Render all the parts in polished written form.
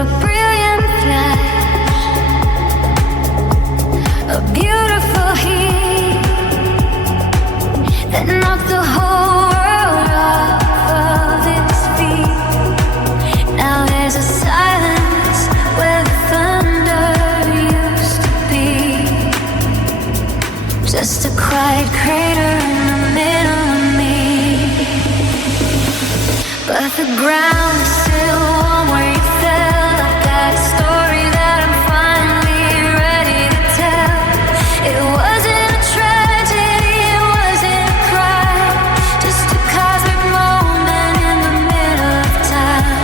a brilliant flash, a beautiful heat that knocked the whole world off of its feet. Now there's a silence where the thunder used to be, just a quiet crater in the middle of me. But the ground is still warm where you fell. I've got a story that I'm finally ready to tell. It wasn't a tragedy, it wasn't a crime, just a cosmic moment in the middle of time.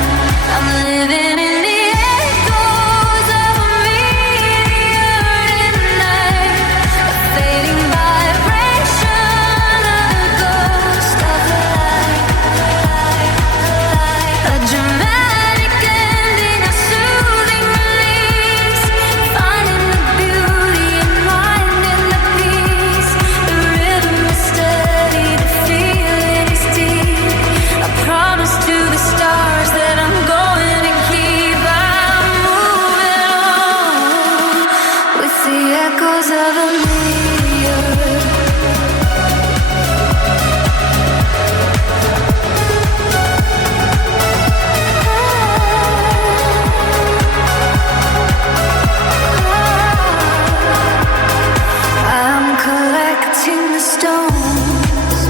I'm living in the echoes of a meteor in the night, a fading vibration of the ghost of light. A dramatic ending, a soothing release, finding the beauty and finding the peace. The rhythm is steady, the feeling is deep. I promise to the stars that I'm going to keep. I'm moving on with the echoes of a meteor. I'm collecting the stones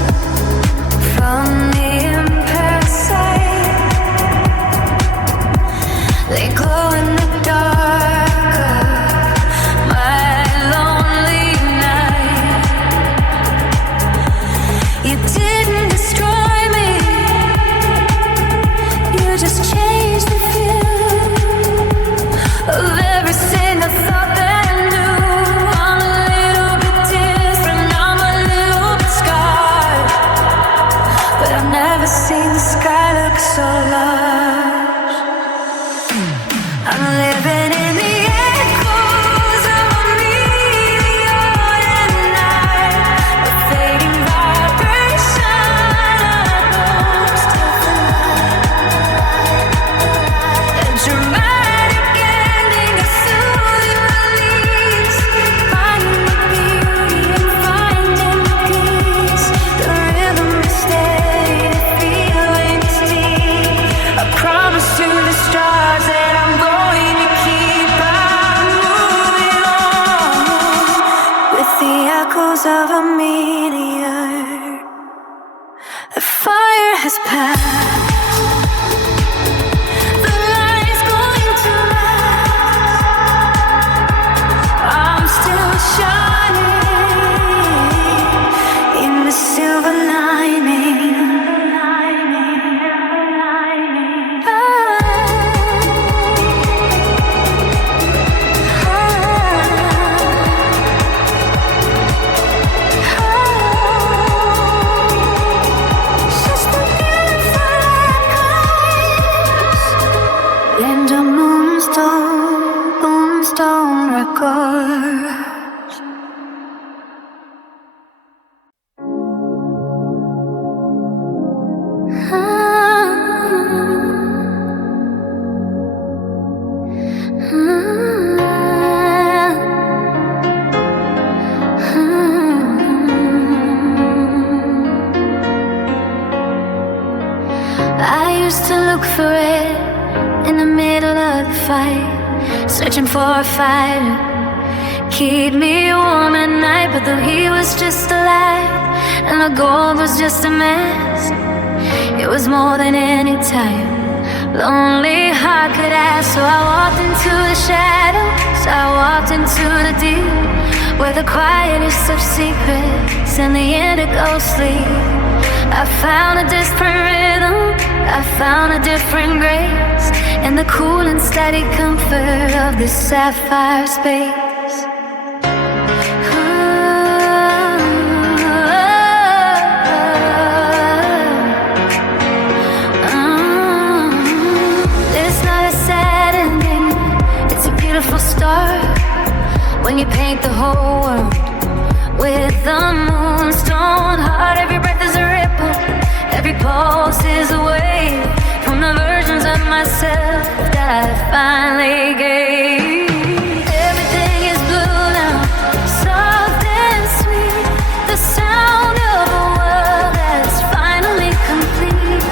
from the Emperor's sight. They glow in the dark of my lonely night. You didn't destroy me, you just changed the feel of every single thought that I knew. I'm a little bit different, I'm a little bit scarred, but I've never seen the sky look so large. I'm living in the echoes of a meteor in the night, a fading vibration of a ghost of light. A dramatic ending, a soothing release, finding the beauty and finding the peace. The rhythm is steady, the feeling is deep. I promise to the stars that I'm going to keep. I'm moving on with the echoes of a meteor. The fire has passed. The light is going to last. I'm still shining in the silver lining. Just a beautiful echoes and a Moonstone record. I used to look for it in the middle of the fight, searching for a fighter, keep me warm at night. But the heat was just a light, and the gold was just a mess. It was more than any time lonely heart could ask. So I walked into the shadows, I walked into the deep, where the quietest of secrets and the indigo sleep. I found a desperate rhythm, I found a different grace, and the cool and steady comfort of this sapphire space. It's not a sad ending, it's a beautiful start. When you paint the whole world with the moonstone heart, every breath is a ripple, every pulse is a wave from the versions of myself that I finally gave. Everything is blue now, soft and sweet. The sound of a world that's finally complete.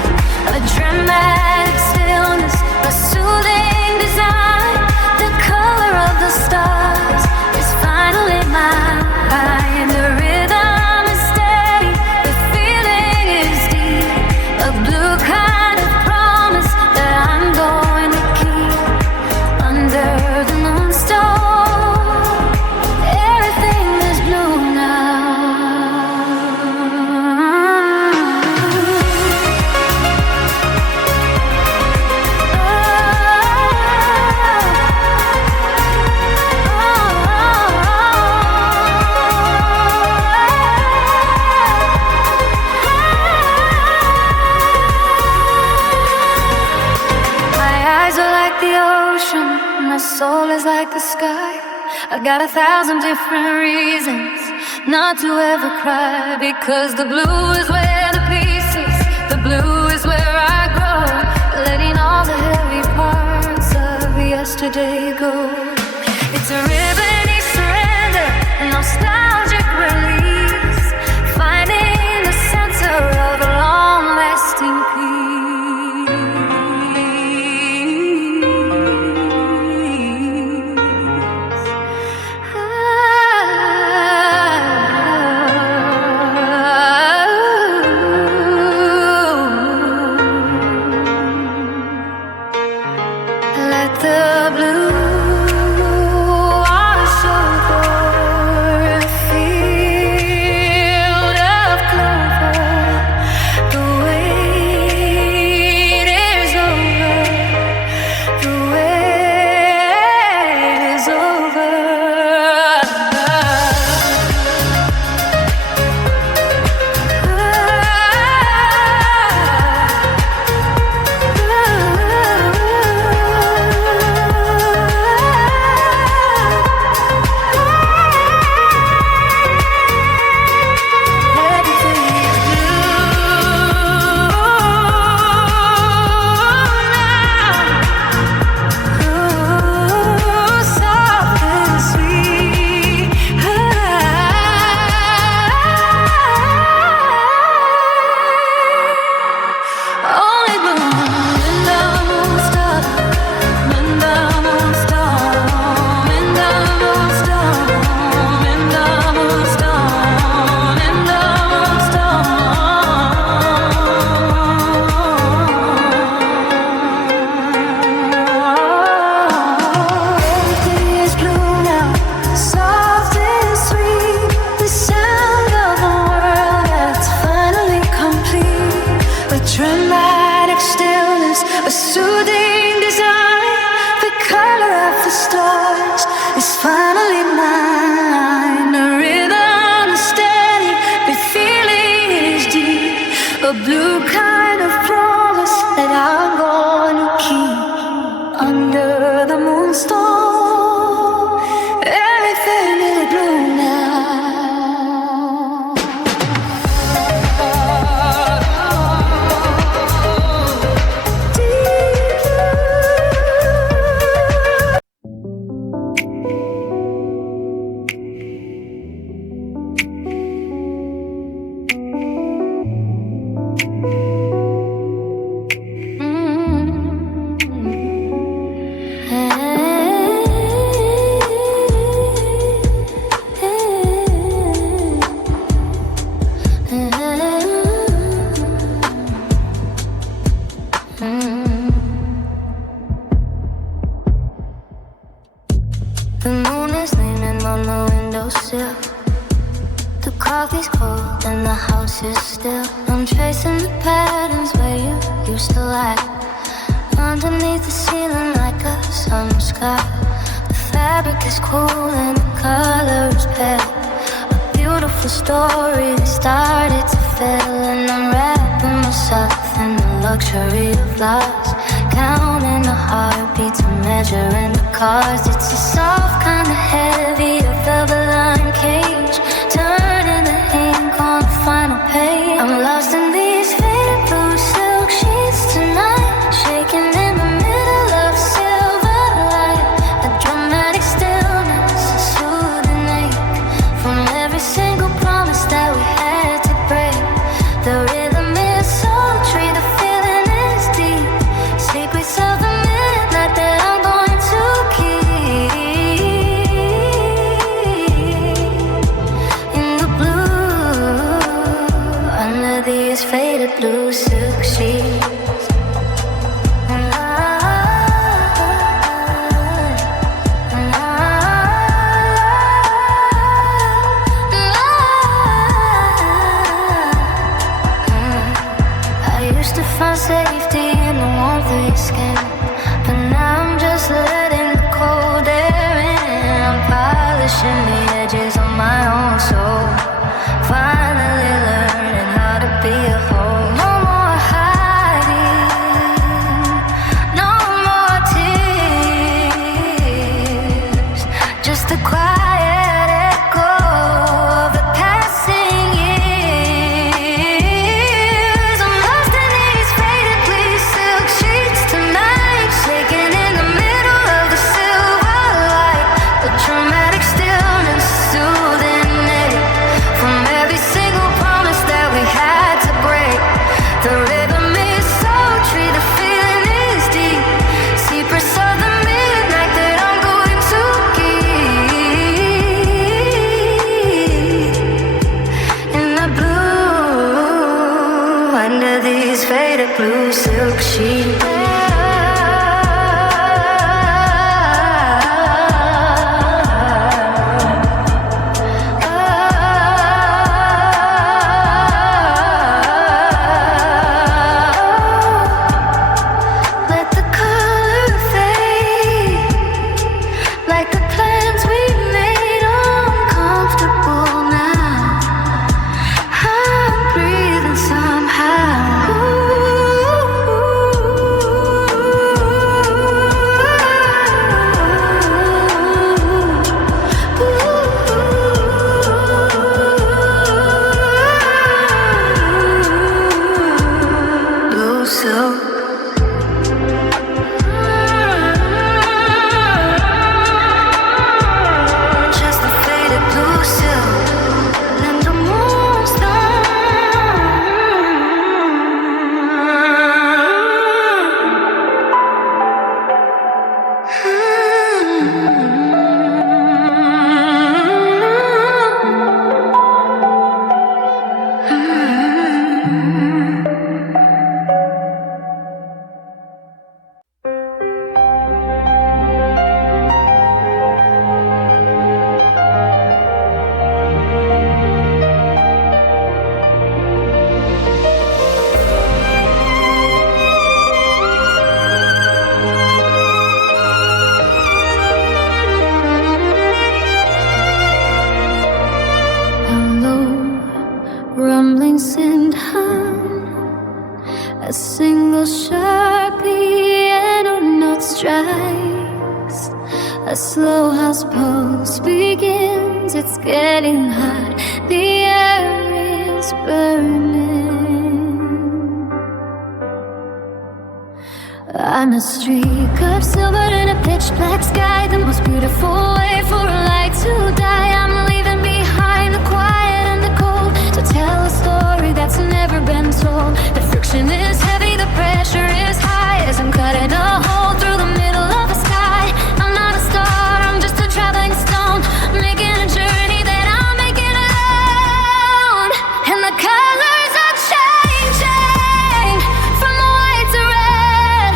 A dramatic stillness, a soothing design. The color of the stars is finally mine. The rhythm is steady, the feeling is deep. A blue kind of promise that I'm going to keep. Under the moonstone, everything is blue now. My soul is like the sky. I've got 1,000 different reasons not to ever cry. Because the blue is where the peace is. The blue is where I grow. Letting all the heavy parts of yesterday go. It's a ribbony surrender, a nostalgic release. Finding the center of a long-lasting peace. Silk sheets tonight, shaking in the middle of silver find safety in the warmth of your skin. But now I'm just letting the cold air in. I'm polishing the edges of my own soul. Finally learning how to be a whole. No more hiding, no more tears. Just a quiet echo of the passing years. I'm lost in these faded blue silk sheets tonight, shaking in the middle of the silver light. The dramatic stillness soothing it from every single promise that we had to break. The rhythm is sultry, the feeling is deep. Secrets of the midnight that I'm going to keep. In the blue, under these faded blue silk sheets. Let the color fade, like the plans we made uncomfortable now. I'm breathing somehow. Blue silk. Just a faded blue silk and a rumbling send hum, a single sharp piano note strikes, a slow house pulse begins. It's getting hot, the air is burning. I'm a streak of silver in a pitch black sky, the most beautiful way for a light to die. I'm leaving behind the quiet and the cold to tell a story that's never been told. The friction is heavy, the pressure is high as I'm cutting a hole through the middle of the sky. I'm not a star, I'm just a traveling stone, making a journey that I'm making alone. And the colors are changing from white to red,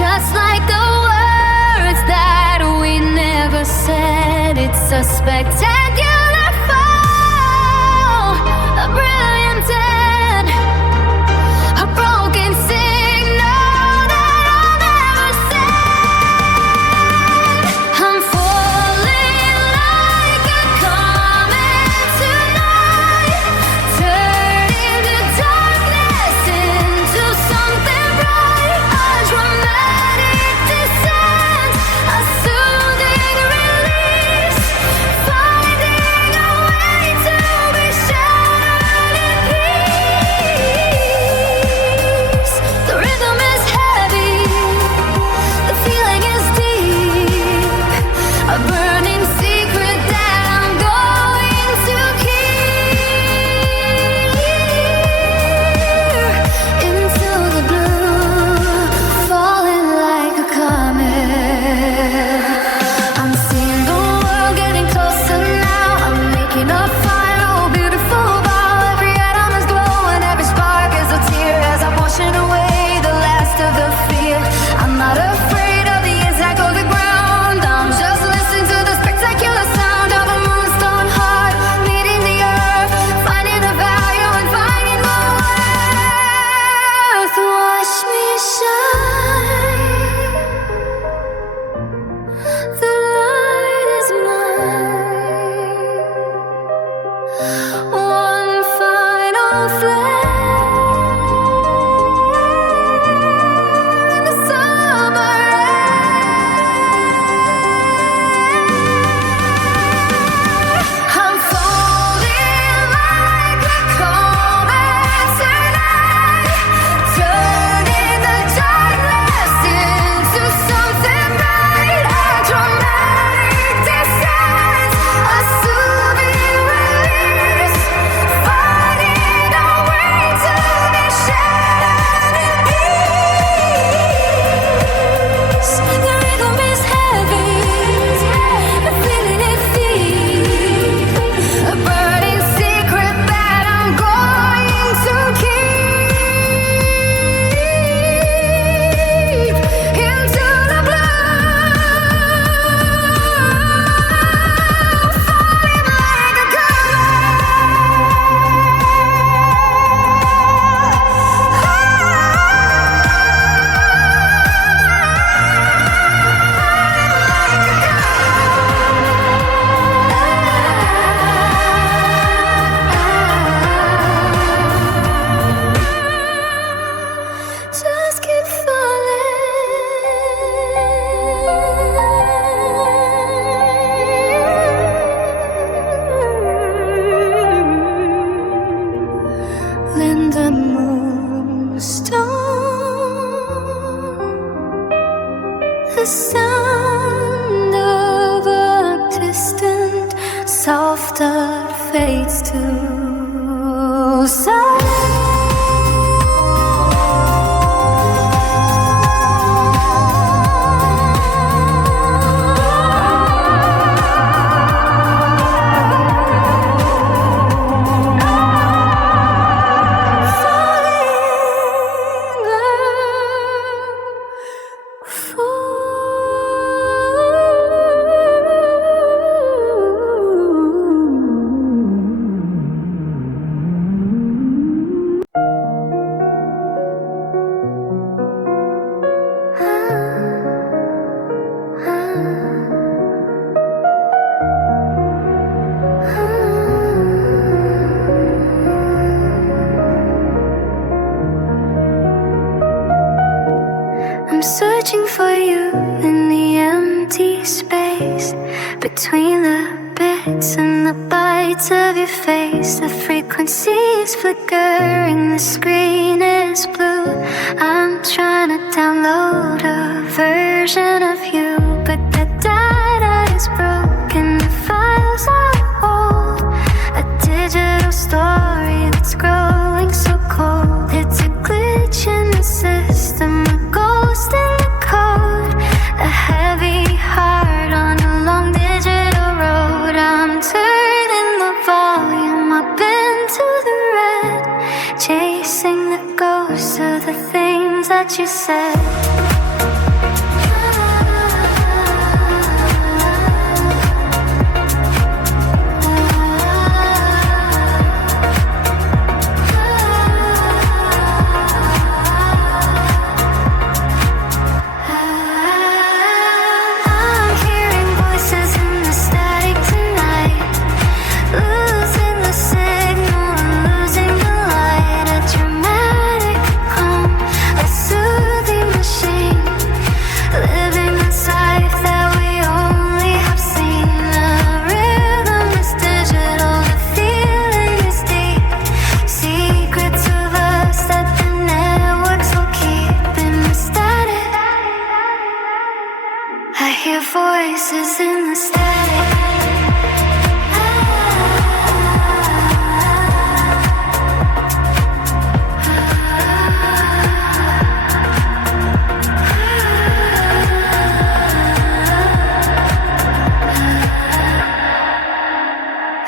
just like the words that we never said. It's a spectacular fall, a brilliant end, a broken signal that I'll never send. I'm falling like a comet tonight, turning the darkness into something bright. A dramatic descent, a soothing release, finding Searching for you in the empty space between the bits and the bites of your face. The frequency is flickering, the screen is blue. I'm trying to download a version of you, but the data is broken, the files are old. A digital story that's growing so cold. It's a glitch in the system, a ghost in the code, a heavy heart on a long digital road. I'm turning the volume up into the red, chasing the ghosts of the things that you said. Voices in the static.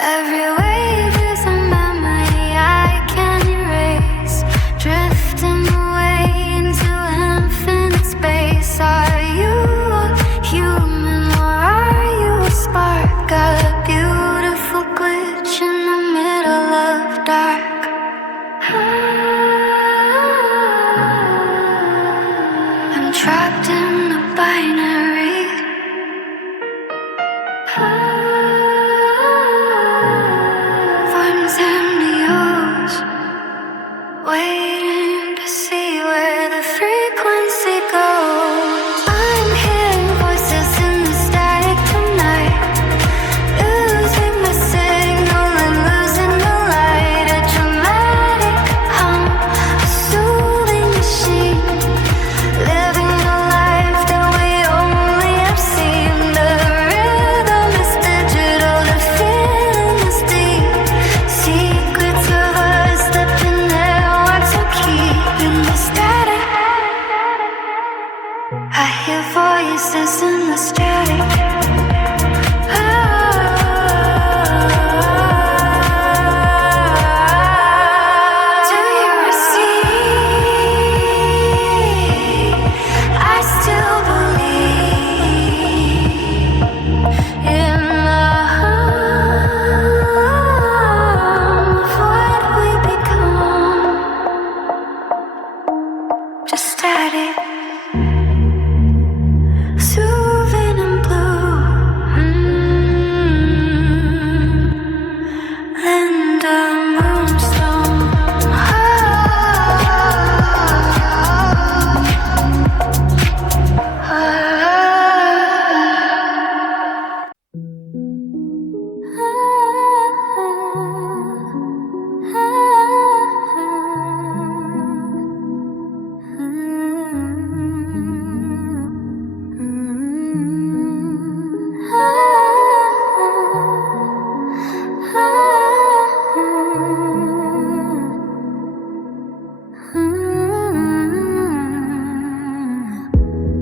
Every wave is a memory I can't erase, drifting away into infinite space. Are you a human or are you a trapped in the binary. One's embryos, waiting to see where the frequency goes. I'm hearing voices in the static tonight, losing the signal and losing the light. A dramatic hum, a soothing machine, living a life that we only have seen. The rhythm is digital, the feeling is deep. Secrets of us that the networks are keeping the static. I hear voices in the static. Do you receive? I still believe in the hum of what we become. Just static, soothing and blue. Land of Moonstone.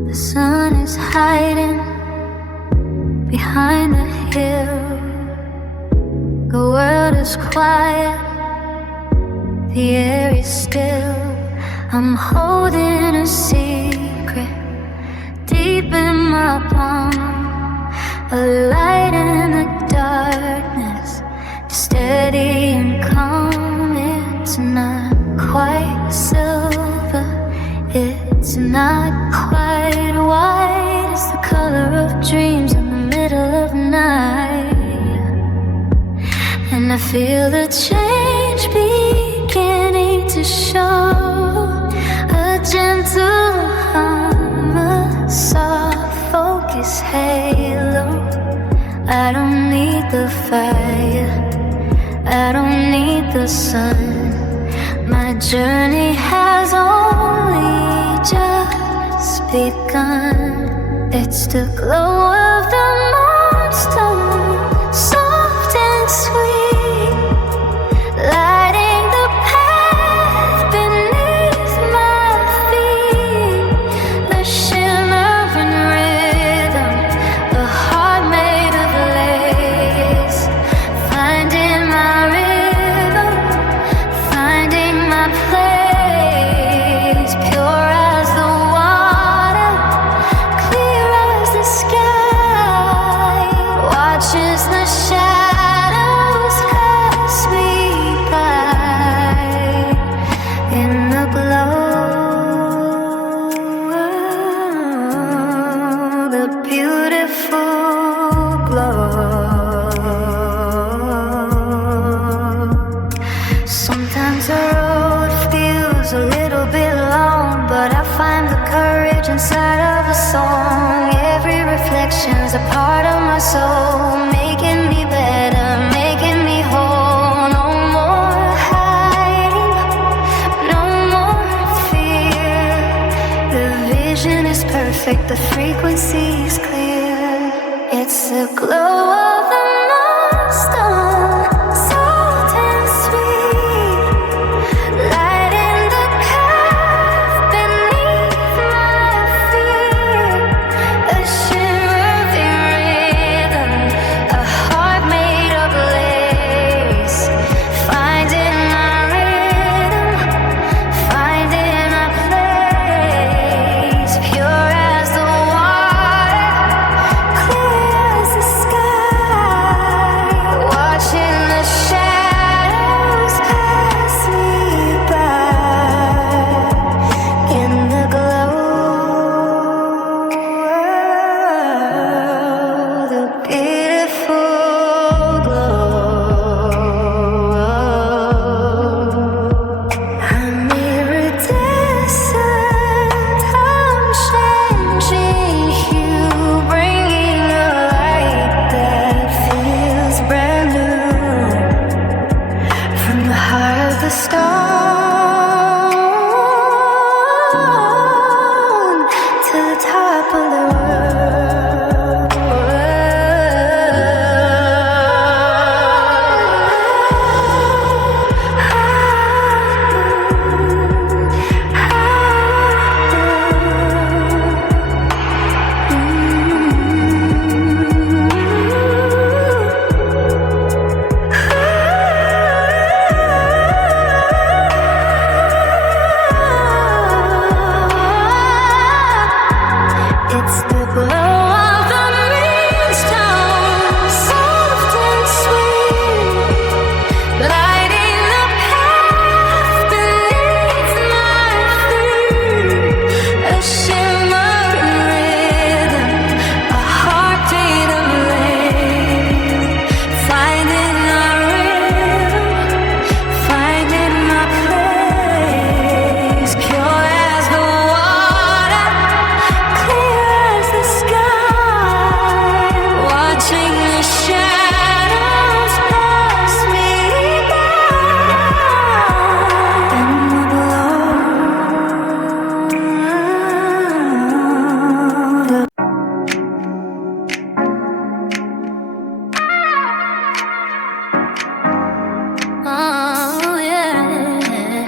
The sun is hiding behind the hill. The world is quiet, the air is still. I'm holding a secret deep in my palm, a light in the darkness, steady and calm. It's not quite silver, it's not quite white. It's the color of dreams in the middle of night. And I feel the change beginning to show. A gentle hum, a soft focus halo. I don't need the fire, I don't need the sun. My journey has only just begun. It's the glow of the moonstone, soft and sweet, lighting the path beneath my feet. The shimmering rhythm, the heart made of lace, finding my rhythm, finding my place. Pure as the water, clear as the sky, watches the shadows pass me by. In the glow, the beautiful glow. Sometimes the road feels a little bit long, but I find the courage inside of a song. Every reflection's a part of my soul, making me better, making me whole. No more hiding, no more fear. The vision is perfect, the frequency is clear. It's the glow of the moonstone, soft and sweet, lighting the path beneath my feet. A shivering rhythm, a heart made of lace, finding my rhythm, finding my place. Pure as the water, clear as the sky, watch top of the it's the glow of the Moonstone, soft and sweet, lighting the path beneath my feet. A shimmering rhythm, a heartbeat of rain, finding our rhythm, finding my place, pure as the water, clear as the sky, watching the shadows pass me by, and the glow of oh yeah, yeah, yeah.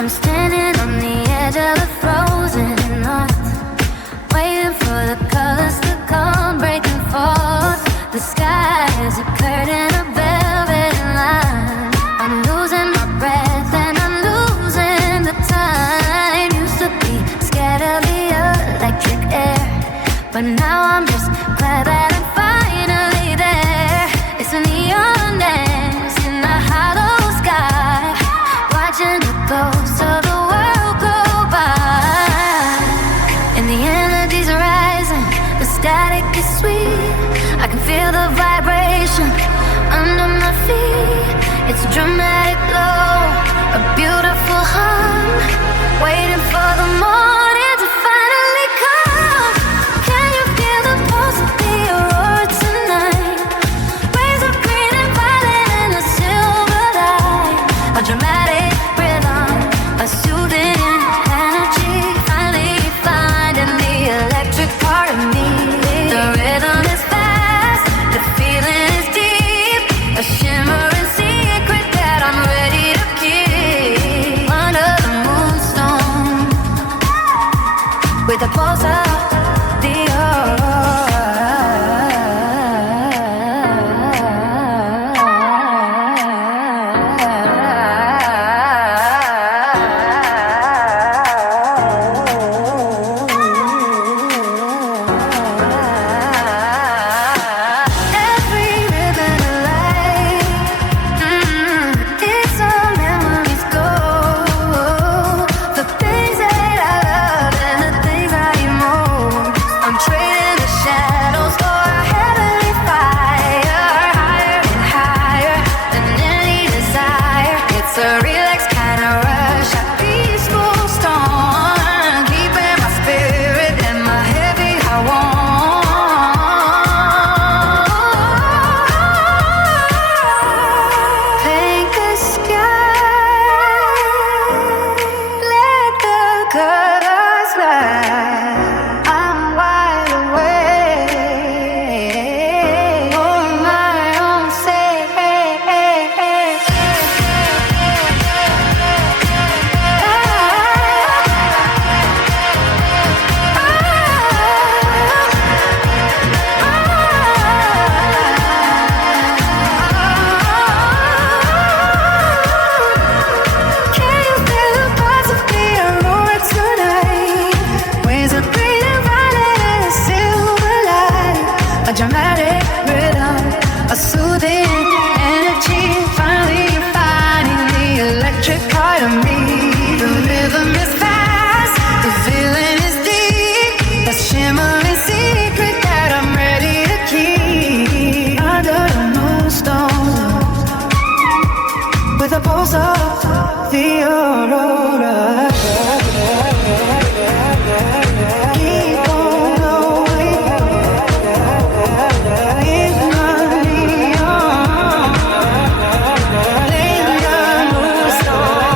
I'm standing on the edge of the frozen north, waiting for the colors to come breaking forth. The sky is a curtain of velvet line. I'm losing my breath and I'm losing the time. Used to be scared of the electric air, but now I'm just glad that I'm finally there. It's a neon dance in the hollow sky, watching the ghosts of the world go by. And the energy's rising, the static is sweet. I can feel the vibration under my feet. It's a dramatic glow, a beautiful hum, waiting for the morning to finally come. Can you feel the pulse of the aurora tonight? Waves of green and violet in the silver light. A dramatic rhythm, a soothing energy, finally finding the electric part of me. The rhythm is fast, the feeling is deep, a shimmering secret that I'm ready to be alright. Keep on going. It's not neon. Laying down Moonstone.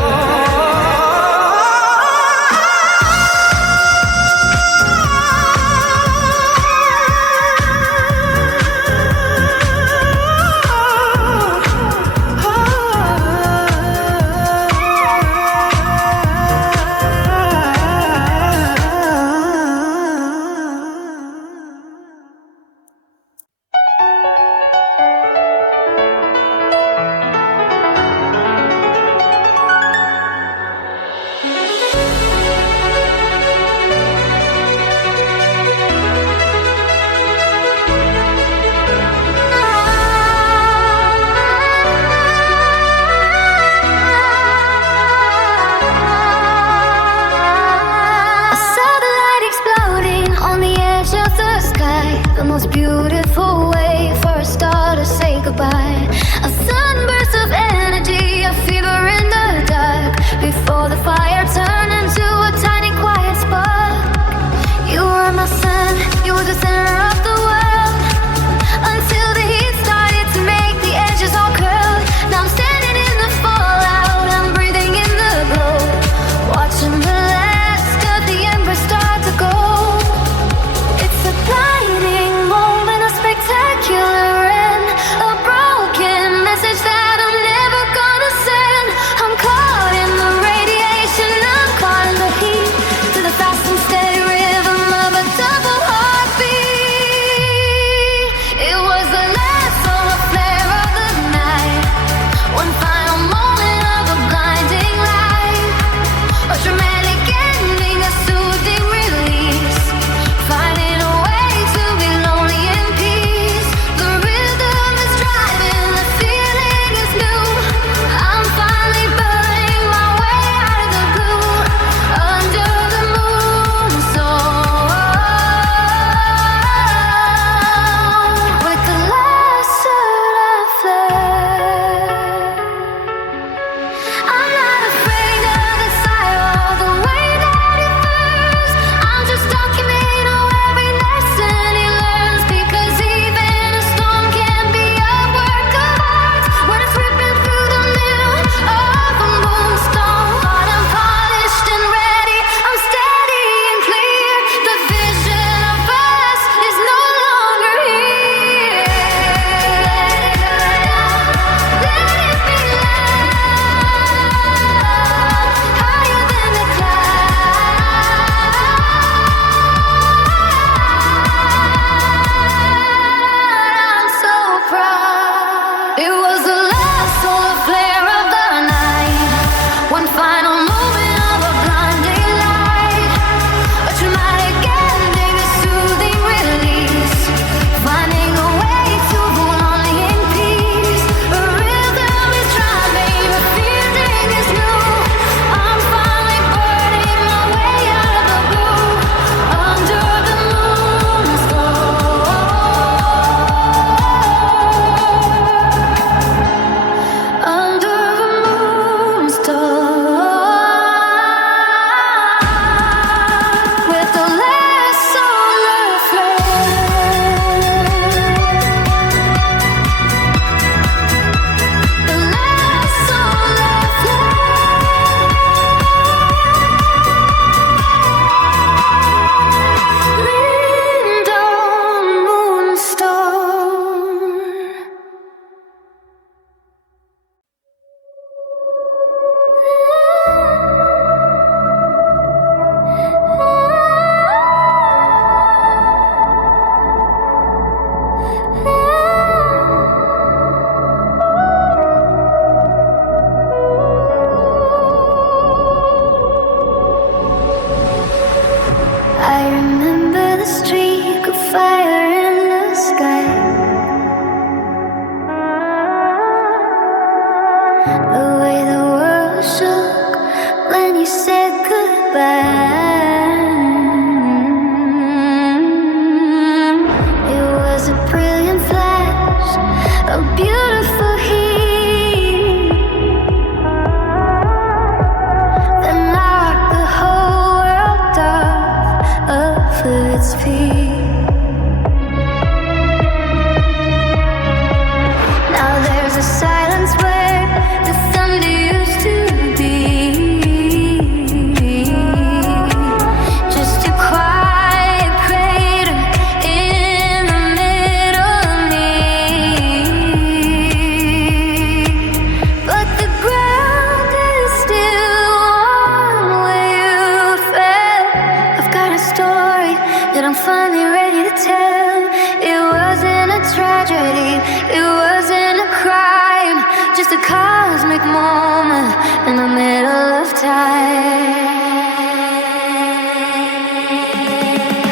a cosmic moment in the middle of time.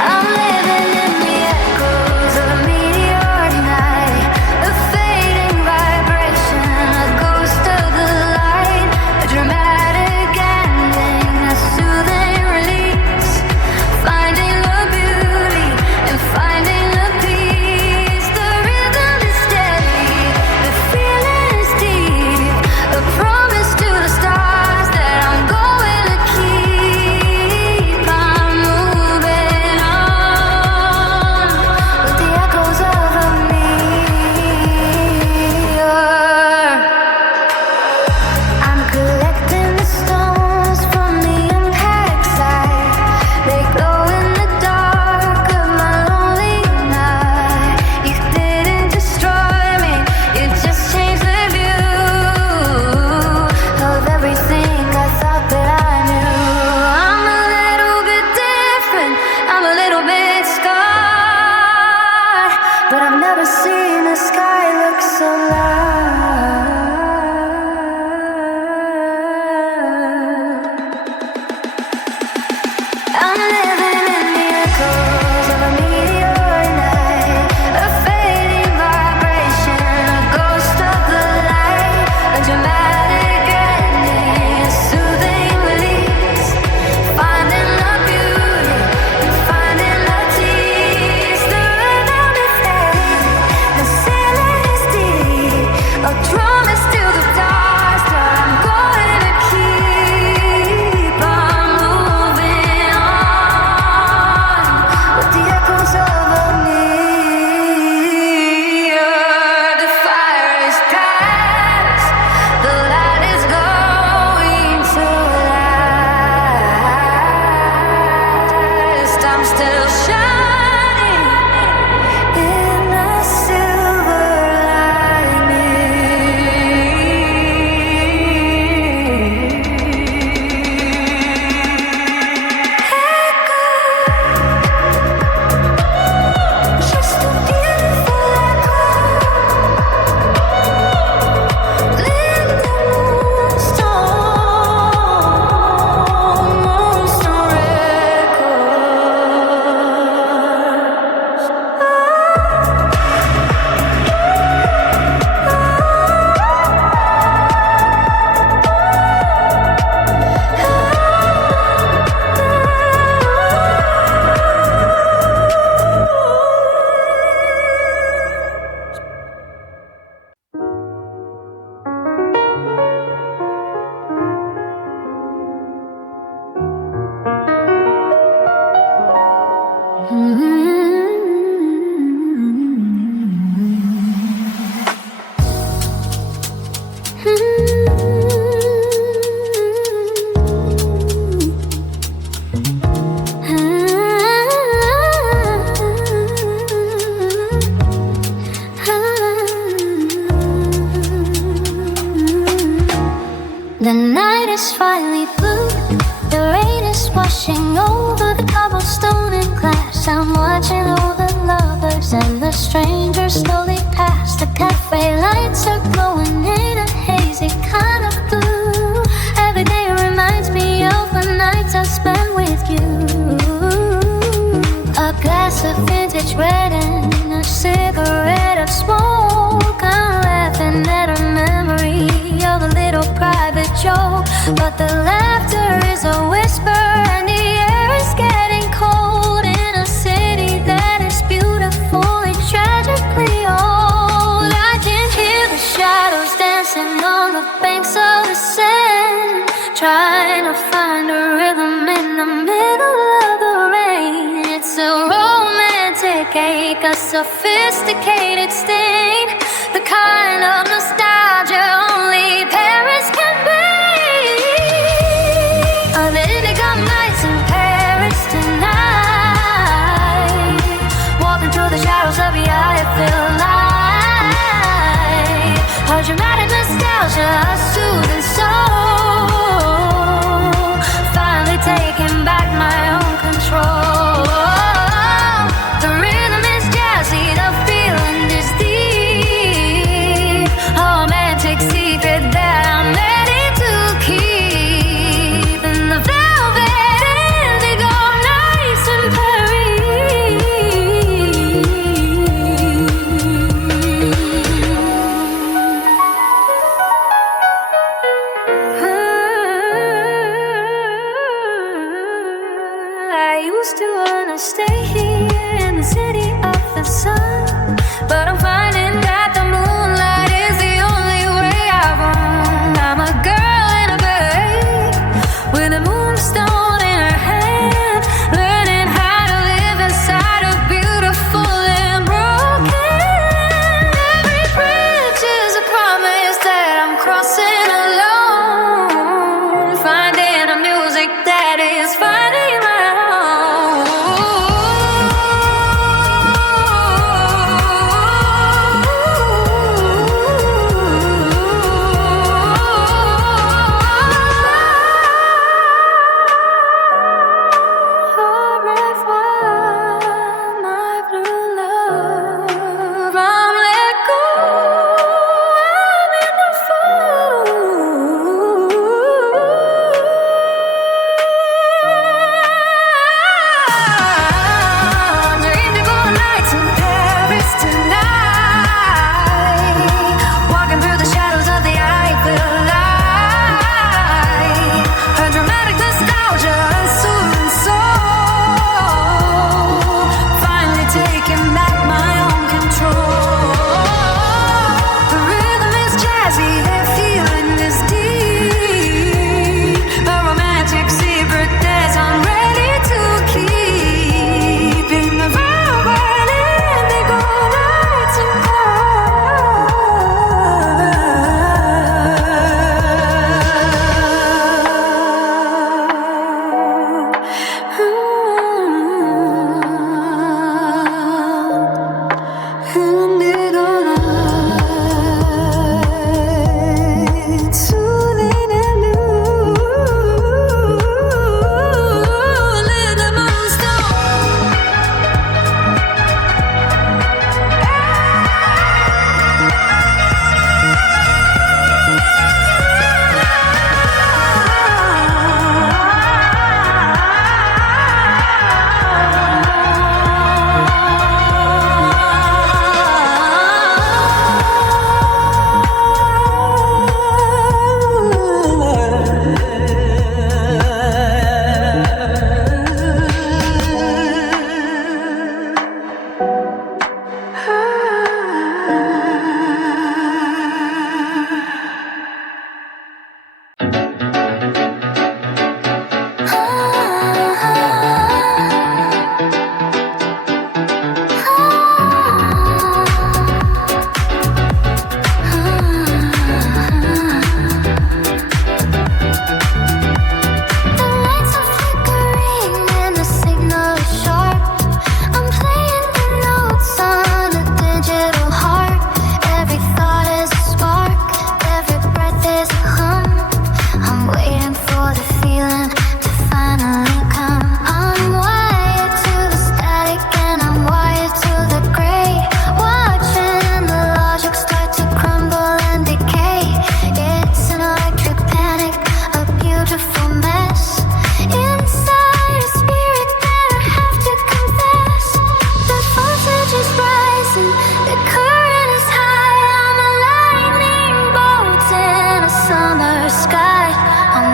I'm living in the echoes of a meteor night, a fading vibration, a ghost of the light, a dramatic ending, a soothing release, finding the beauty and finding the peace. The rhythm is steady, the feeling is deep, a promise to the stars that I'm going to keep on moving on with the echoes of a meteor. I'm collecting the stones from the impact site. They glow in the dark of my lonely night. You didn't destroy me, you just changed the view of everything I thought that I knew. I'm a little bit different, I'm a little bit scarred, but I've never seen the sky look so loud. I'm living in the echoes of a meteor night, a fading vibration, a ghost of the light, a dramatic ending, a soothing release, finding the beauty and finding the peace. The rhythm is steady, the ceiling is deep, a promise to the stars that I'm going to keep on moving on with the echoes of a meteor. The fire is past, the light is going to last. I'm still shining in the silver lining. Just a beautiful echo. Linda Moonstone The night is finally blue. The rain is washing over the cobblestone and glass. I'm watching all the lovers and the strangers slowly pass. The cafe lights are glowing in a hazy kind of blue. Every day reminds me of the nights I spent with you. A glass of vintage red and a cigarette of smoke. I'm laughing at a memory of a little private joke, but the laughter is a whisper and the air is getting cold in a city that is beautifully tragically old. I can hear the shadows dancing on the banks of the Seine, trying to find a rhythm in the middle of the rain. It's a romantic ache, a sophisticated sting, the kind of nostalgia only Paris can bring. Oh, they got nights in Paris tonight, walking through the shadows of the Eiffel light. A dramatic nostalgia, a soothing soul, finally taking back my own control. The rhythm is jazzy, the feeling is deep, a romantic secret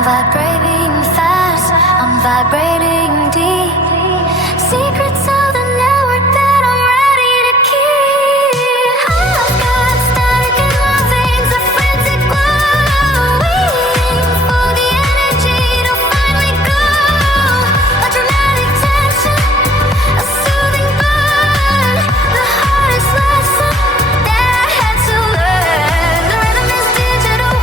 vibrating fast, I'm vibrating deep. Secrets of the network that I'm ready to keep. I've got static in my veins, a frantic glow, waiting for the energy to finally go. A dramatic tension, a soothing burn, the hardest lesson that I had to learn. The rhythm is digital,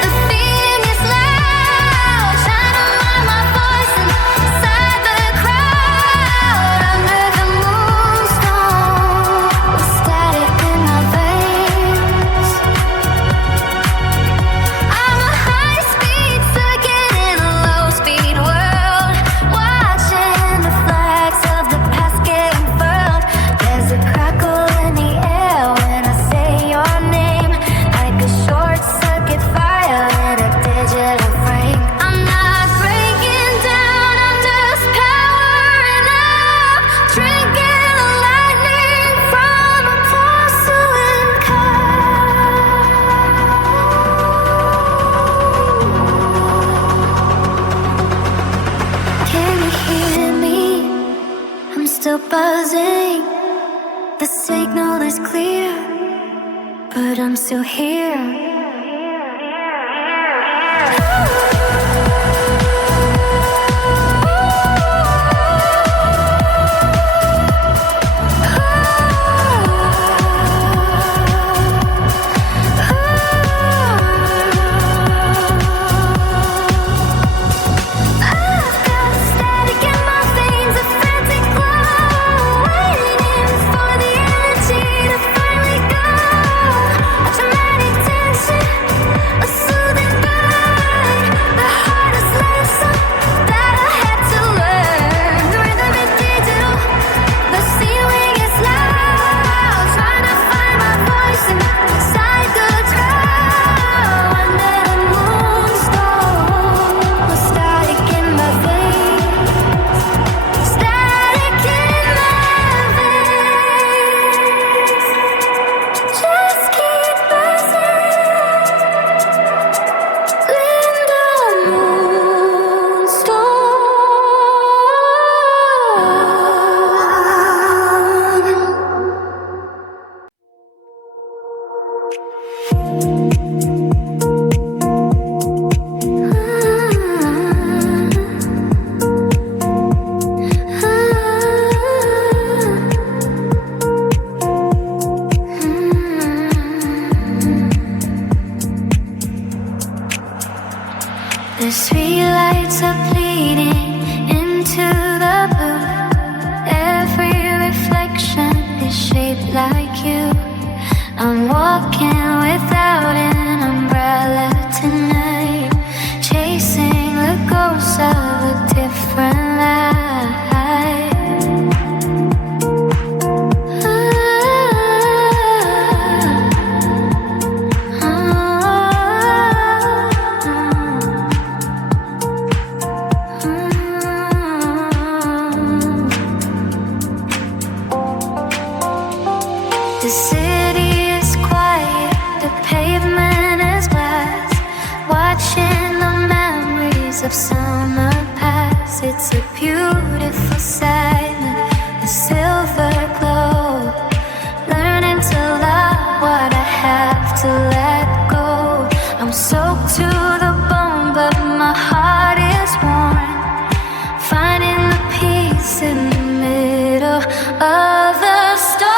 the feeling is loud, trying to find my voice inside the crowd. Under the moonstone, with static in my veins. I'm a high-speed circuit in a low-speed world, watching the flags of the past get unfurled. There's a crackle in the air when I say your name, like a short-circuit fire in a digital frame. I'm not breaking down, I'm just powering up, drinking the lightning from a porcelain cup. Can you hear me? I'm still buzzing. The signal is clear, but I'm still here. I've got static in my veins, a frantic glow, waiting for the energy to finally go. A dramatic tension, a soothing burn, the hardest lesson that I had to learn. The rhythm is digital, the ceiling is loud, trying to find my voice inside the crowd. Under the moonstone, with static in my veins, static in my veins. Just keep buzzing, Linda The street lights are bleeding into the blue. Every reflection is shaped like you. I'm walking without an umbrella tonight, chasing the ghosts of a different life. The city is quiet, the pavement is glass, watching the memories of summer pass. It's a beautiful silence, a silver glow, learning to love what I have to let go. I'm soaked to the bone, but my heart is warm, finding the peace in the middle of the storm.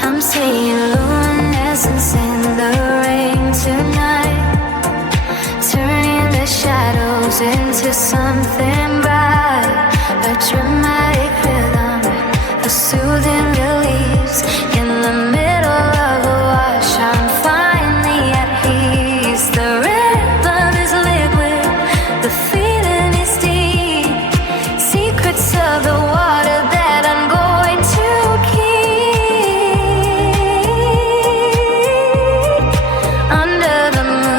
I'm seeing luminescence in the rain tonight, turning the shadows into something bright. A dramatic rhythm, a soothing release. In the middle of a wash, I'm finally at peace. The rhythm is liquid, the feeling is deep. Secrets of the water that I'm going to keep. Under the moon.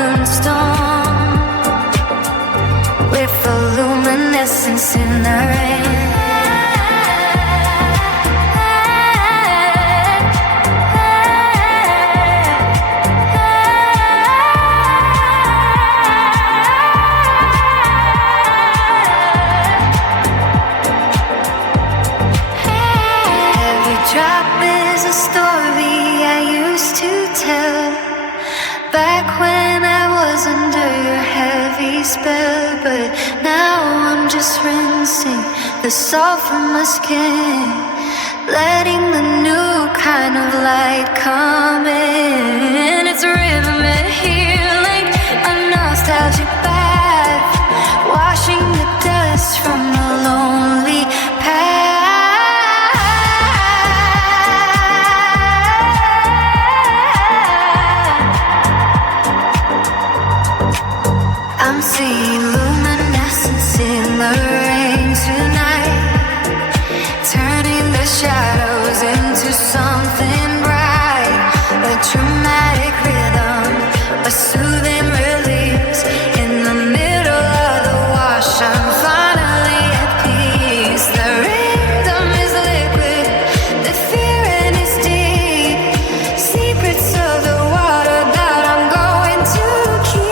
Back when I was under your heavy spell, but now I'm just rinsing the salt from my skin, letting the new kind of light come in. It's rhythm and healing, a nostalgic bath, washing the dust from a lonely past. I'm seeing luminescence in the rain tonight, turning the shadows into something bright. A dramatic rhythm, a soothing release. In the middle of the wash, I'm finally at peace. The rhythm is liquid, the feeling is deep. Secrets of the water that I'm going to keep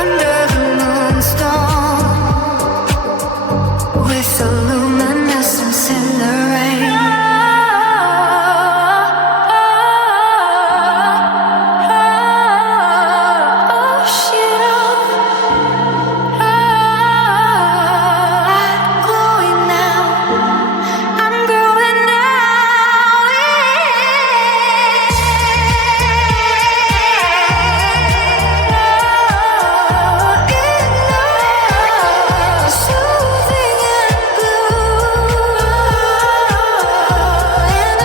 under the moonstone, with the luminescence in the rain. Oh, shit, I'm glowing now. I'm growing now. Soothing and blue in the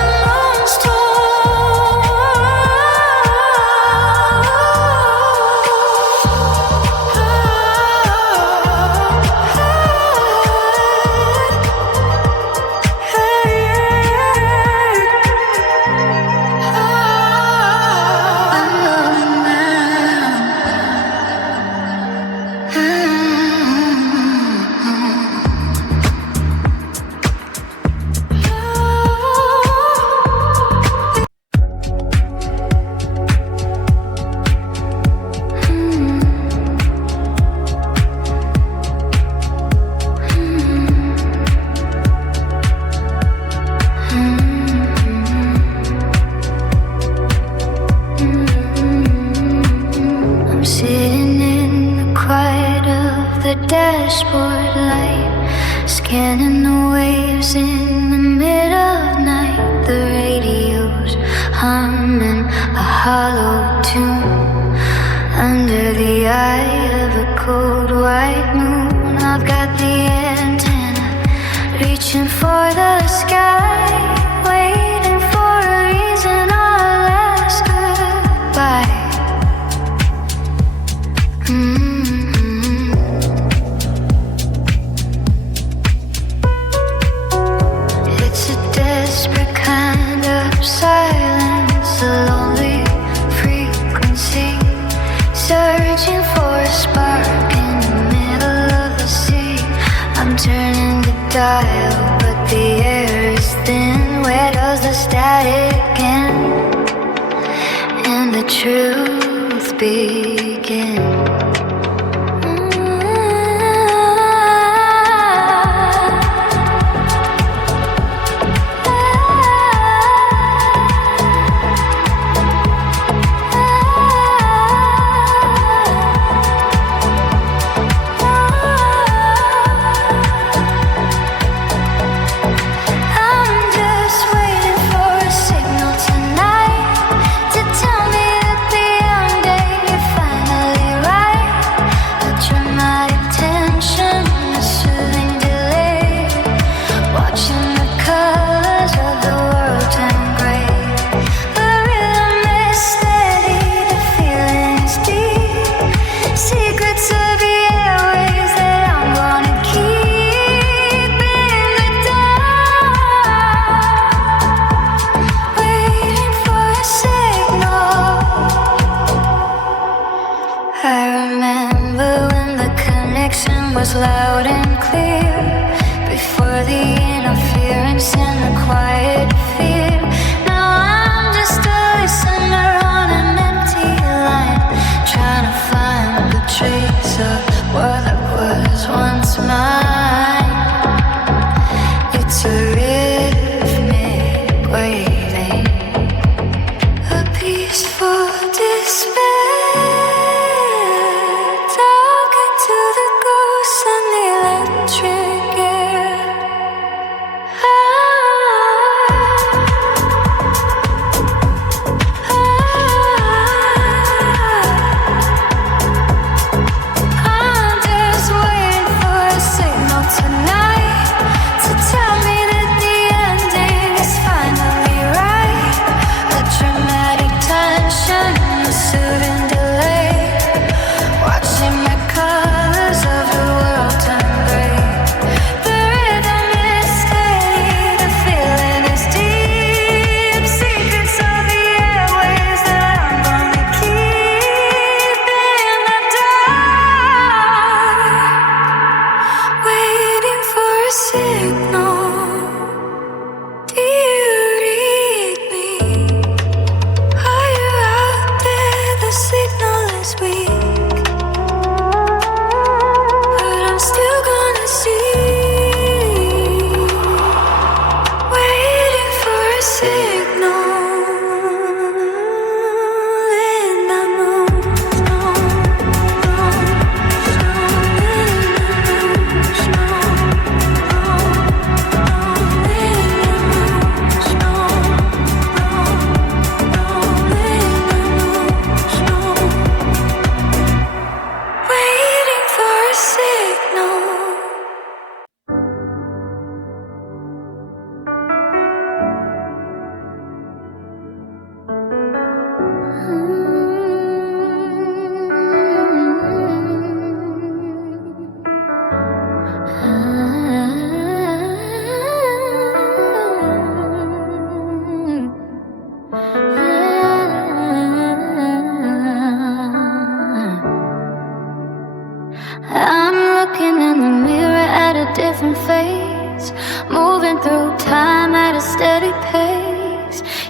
I'm sitting in the quiet of the dashboard light, scanning the waves in the mid of night. The radio's humming a hollow tune under the eye of a cold white moon. I've got the antenna reaching for the sky, waiting for a reason I'll ask goodbye. It's a desperate kind of silence, a lonely frequency, searching for a spark in the middle of the sea. I'm turning the dial, but the air is thin. Where does the static end and the truth begin? I'm just waiting for a signal tonight to tell me that the young day finally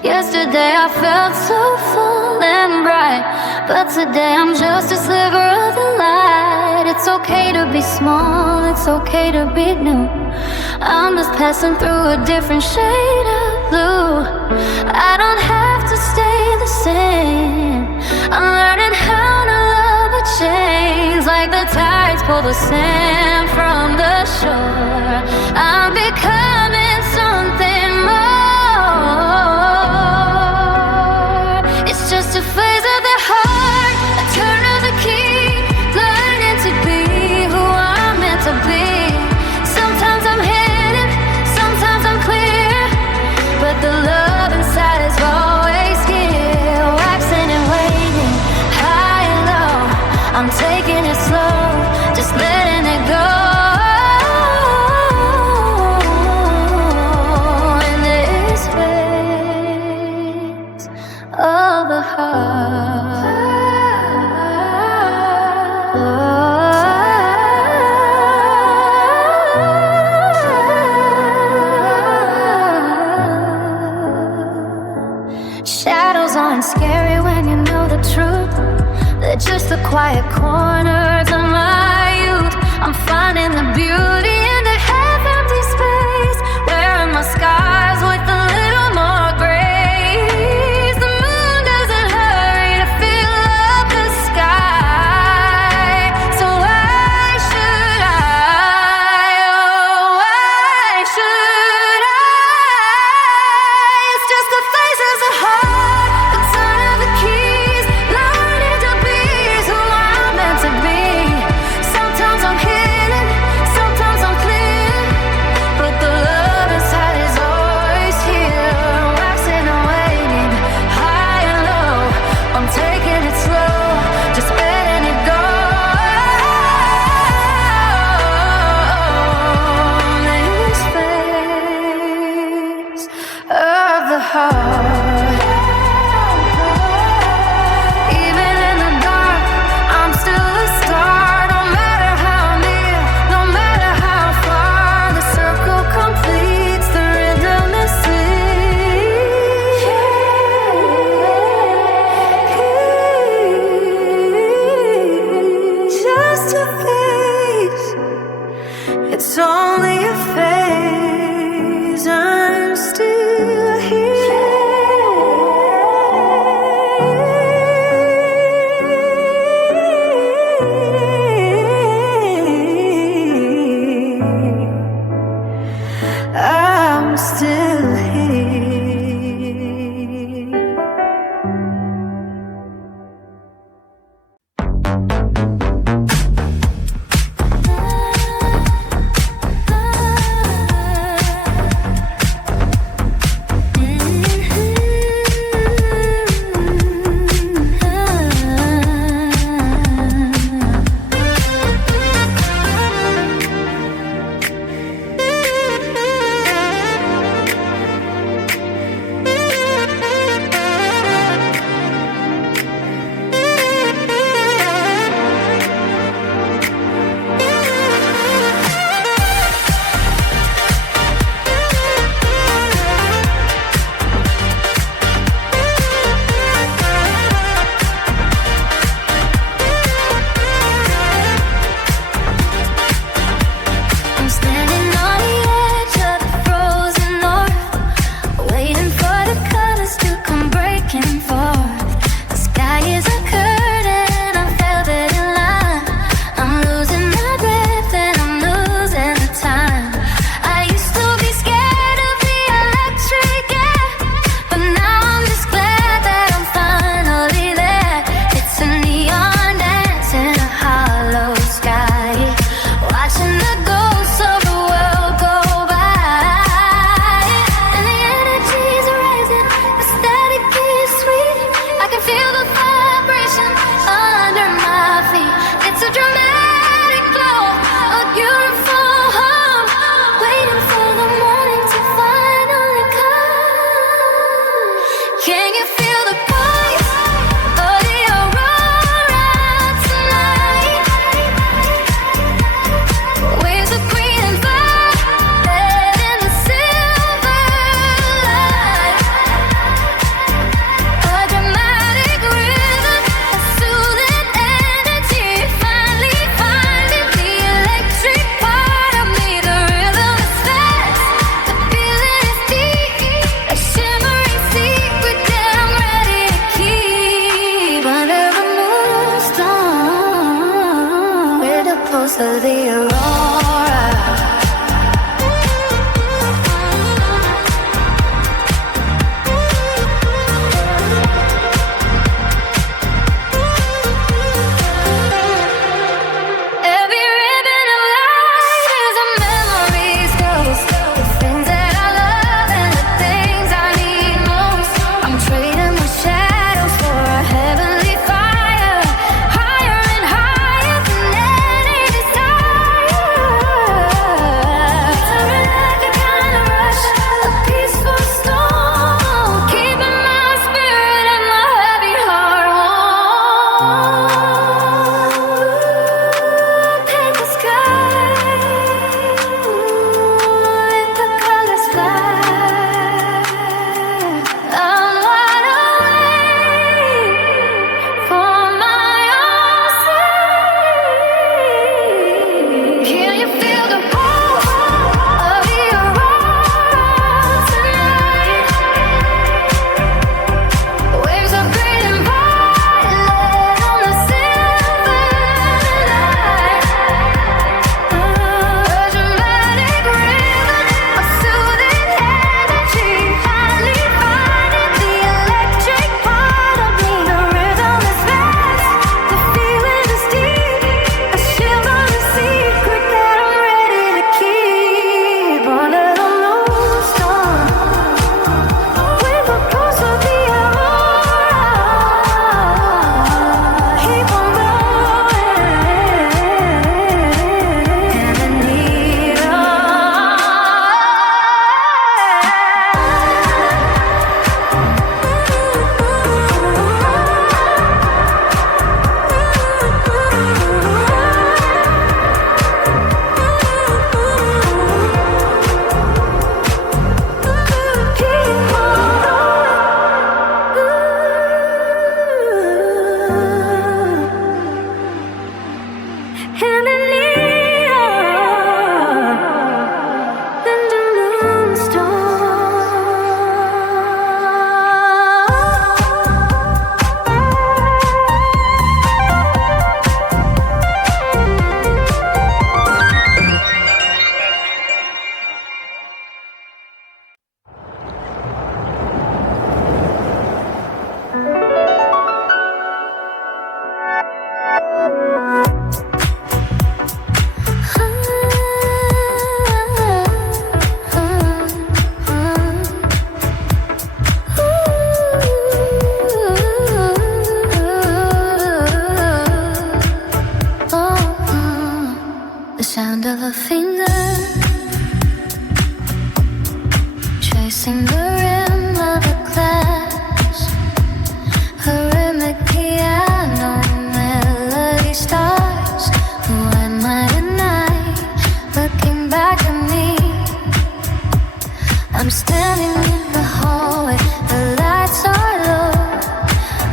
Yesterday I felt so full and bright, but today I'm just a sliver of the light. It's okay to be small, it's okay to be new. I'm just passing through a different shade of blue. I don't have to stay the same. I'm learning how to love the change, like the tides pull the sand from the shore. I'm becoming something more. It's just a phase of the heart, a turn of the key, learning to be who I'm meant to be. Sometimes I'm hidden, sometimes I'm clear, but the love inside is always here. Waxing and waiting, high and low, I'm taking it slow, just letting it go. In this phase of the heart. Shadows aren't scary when you know the truth. They're just the quiet corners of my youth. I'm finding the beauty in the half-empty space, wearing my scars with a little more grace. The moon doesn't hurry to fill up the sky, so why should I? Oh, why should I? It's just the faces of heart, the turn of the keys, learning to be who I'm meant to be. Sometimes I'm hidden, sometimes I'm clear, but the love inside is always here. Waxing and waiting, high and low, I'm taking it slow, just letting it go. This phase of the heart. Even in the dark, I'm still a star. No matter how near, no matter how far, the circle completes, the rhythm is sweet. Just a phase, it's only a phase. I'm still here.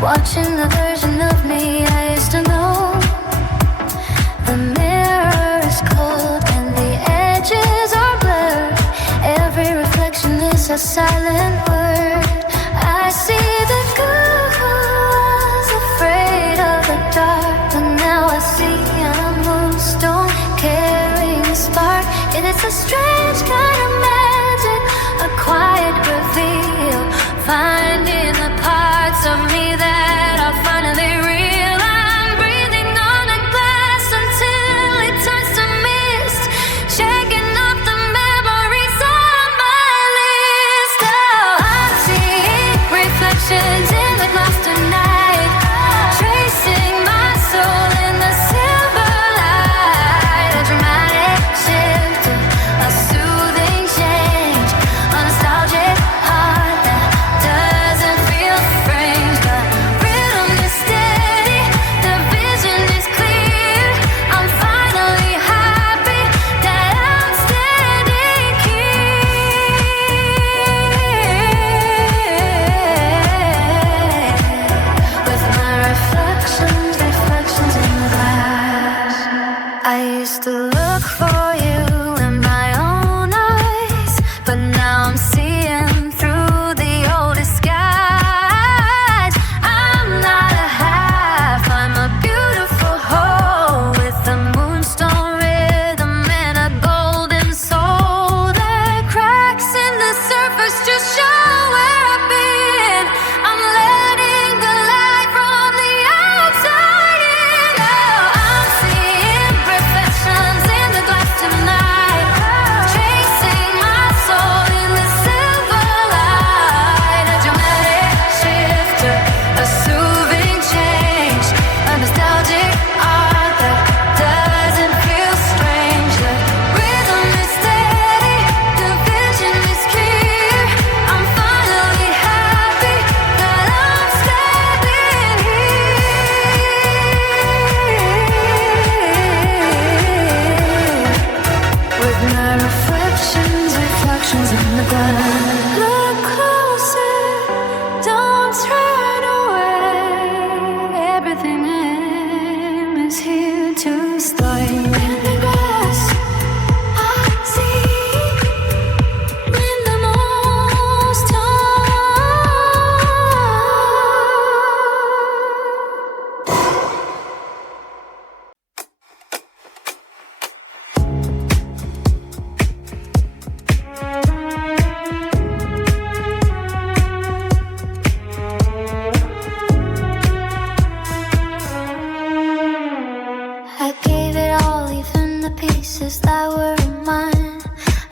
watching the version of me I used to know. The mirror is cold and the edges are blurred. Every reflection is a silent word. I see the girl who was afraid of the dark, but now I see a moonstone carrying a spark. And it's a strange kind of magic, a quiet reveal, finding the parts of me that are finally real. I'm breathing on a glass until it turns to mist, shaking up the memories on my list. Oh, I'm seeing reflections in the glass tonight, tracing my soul in the silver light. A dramatic shift, a soothing change, a nostalgic heart that doesn't feel strange. The rhythm is steady, the vision is clear. I'm finally happy that I'm standing here with my reflections in the glass. I used to look for you in my own eyes, but now I'm seeing through the old disguise. I'm not a half, I'm a beautiful whole, with a moonstone rhythm and a golden soul. The cracks in the surface just show where I've been. I'm letting the light from the outside in. Oh, I'm seeing reflections in the glass tonight, tracing my soul in the silver light. A dramatic shift, a soothing change, a nostalgic art that doesn't feel strange. The rhythm is steady, the vision is clear. I'm finally happy that I'm standing here with my reflections in the glass. Look closer, don't turn away. Everything is here to stay. In the glass, I see in the most I gave it all, even the pieces that were mine.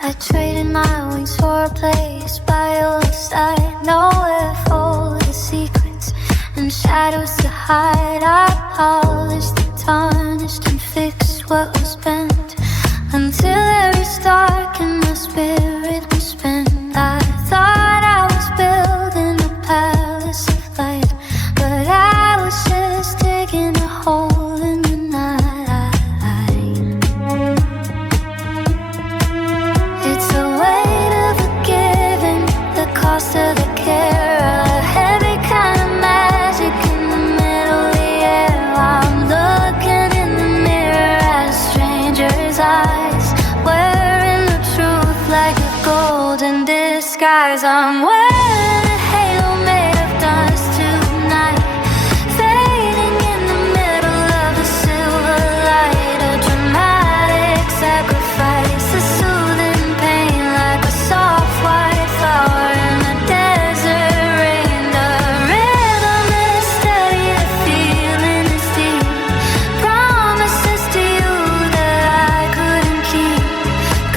I traded my wings for a place by your side. Nowhere for the secrets and shadows to hide. I polished and tarnished and fixed what was bent, until every spark in my spirit was spent. I thought I was building a palace of light, but I was just digging a hole in the night. It's a weight of a giving, the cost of the care, a heavy kind of magic in the middle of the air. I'm looking in the mirror at a stranger's eyes, wearing the truth like a golden disguise. I'm wearing a halo made of dust tonight, fading in the middle of the silver light. A dramatic sacrifice, a soothing pain like a soft white flower in the desert rain. The rhythm is steady, the feeling is deep. Promises to you that I couldn't keep,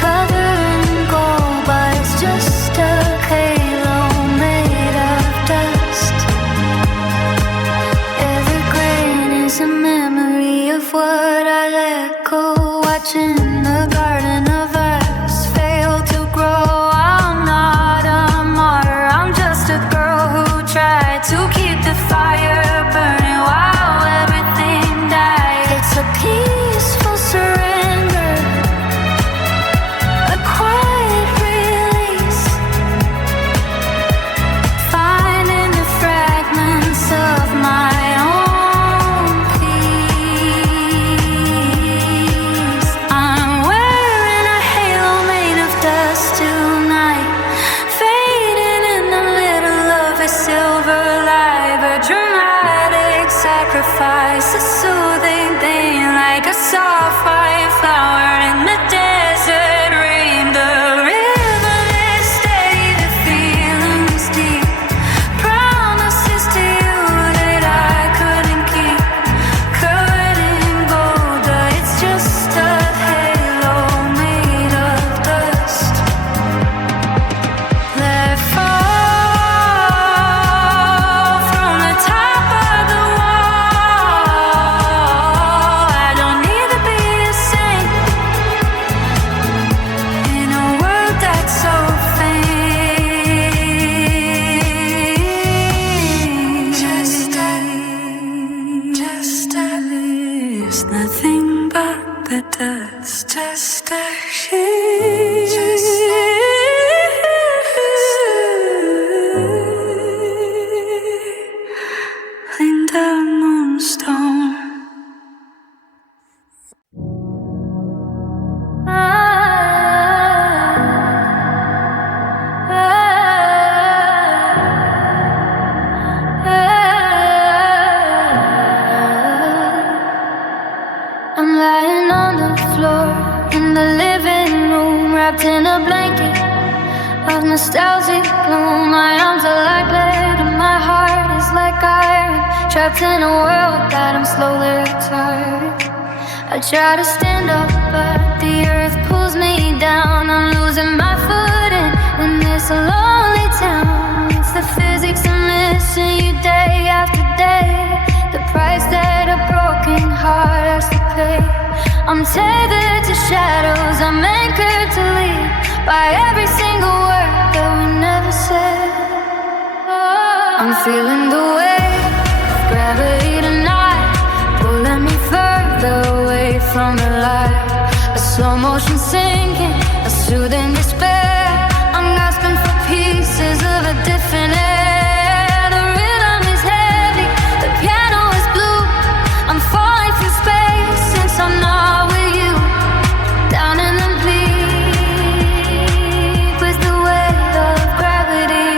covered in gold, but it's just a halo made of dust. Every grain is a memory of what I let go, watching the garden of us fail to grow. I'm not a martyr, I'm just a girl who tried to keep the fire burning while everything died. It's a peaceful surrender, a quiet release, finding the fragments of my sacrifice, a soothing thing like a soft white flower in the desert rain. The rhythm is steady, the feeling is deep. Promises to you that I couldn't keep, covered in gold, but it's just a halo made of dust. Let fall from the top of the wall. I don't need to be a saint in a world that's so faint. Just as nothing but the dust. Just as Linda Moonstone. I'm lying on the floor in the living room, wrapped in a blanket of nostalgic gloom. My arms are like lead and my heart is like iron, trapped in a world that I'm slowly retiring. I try to stand up, but the earth pulls me down. I'm losing my footing in this lonely town. It's the physics I'm missing you day after day, the price that a broken heart has to pay. I'm tethered to shadows, I'm anchored to leave by every single word that we never said. I'm feeling the weight of gravity tonight, pulling me further away from the light. A slow motion sinking, a soothing despair. I'm gasping for pieces of a different air. The rhythm is heavy, the piano is blue. I'm falling through space since I'm not with you. Down in the deep with the weight of gravity.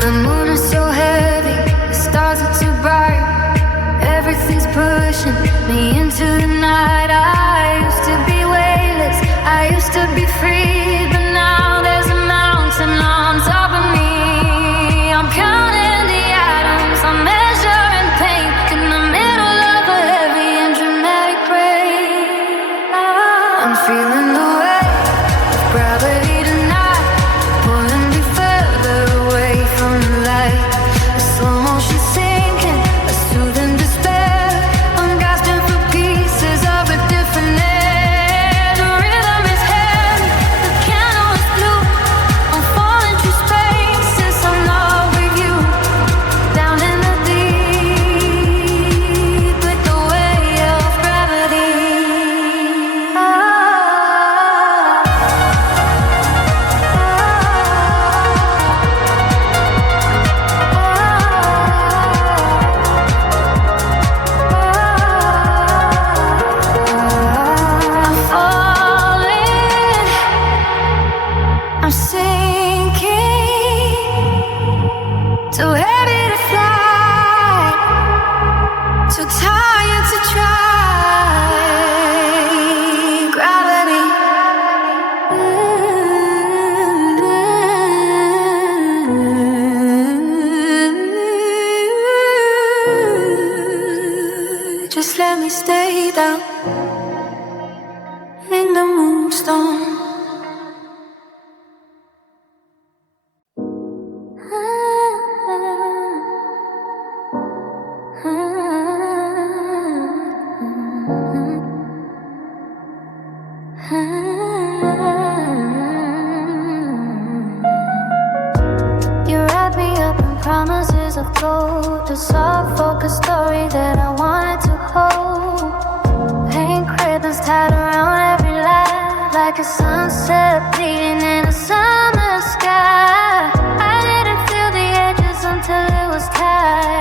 The moon is so heavy, the stars are too bright. Everything's pushing me into the night. I used to be weightless, I used to be free, but now there's a mountain on top of me. I'm counting the atoms, I'm measuring pain in the middle of a heavy and dramatic rain. I'm feeling the weight of gravity tonight, pulling me further away from the light. A slow motion sinking, a soothing despair. I'm gasping for pieces of a different air. The rhythm is heavy, the piano is blue. I'm falling through space since I'm not with you. Down in the deep with the weight of gravity. I'm falling, I'm sinking, too heavy to fly, too tired to try. Gravity. Just let me stay down in the Moonstone. You wrap me up in promises of gold, a soft focus story that I wanted to hold. Pink ribbons tied around every line, like a sunset bleeding in a summer sky. I didn't feel the edges until it was tied.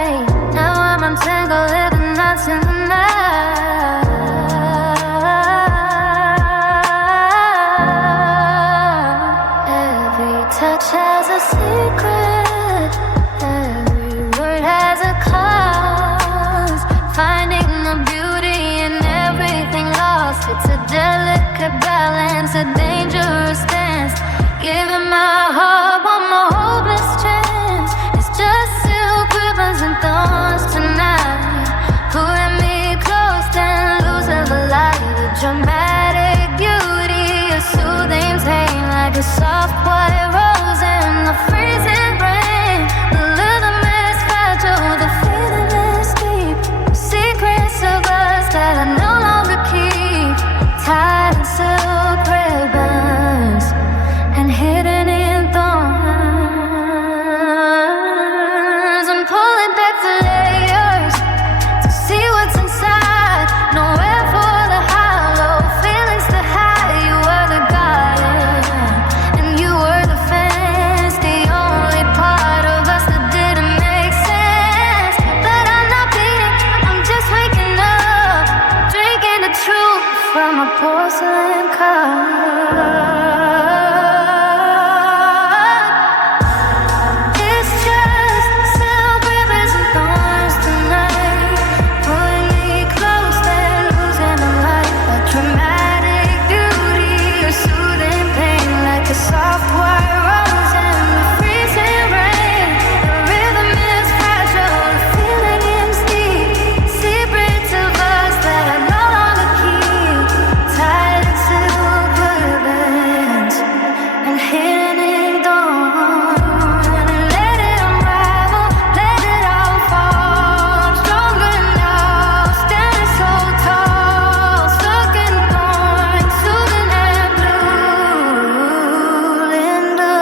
touch has a secret. Every word has a cause. Finding the beauty in everything lost. It's a delicate balance, a dangerous dance. Giving my heart one more hopeless chance. It's just silk ribbons and thorns tonight. Pulling me close and losing the light. A dramatic beauty, a soothing pain, like a soft white rose in the freezing rain. The rhythm is fragile, the feeling is deep. Secrets of us that I no longer keep. Tied in silk ribbons and hidden in thorns. I'm pulling back the layers to see what's inside. Nowhere for the hollow feelings to hide. You were the guide and you were the fence, the only part of us that didn't make sense. But I'm not beating, I'm just waking up, drinking the truth from a porcelain cup. It's just silk ribbons and thorns tonight. Pulling me close, then losing the light. A dramatic beauty, a soothing pain, like a soft white rose in the freezing rain. The rhythm is fragile, the feeling is deep. Secrets of us that I no longer keep. Tied in silk ribbons and hidden in dawn. And let it unravel, let it all fall. I'm stronger now, standing so tall. Stuck in thorns, soothing and blue. Linda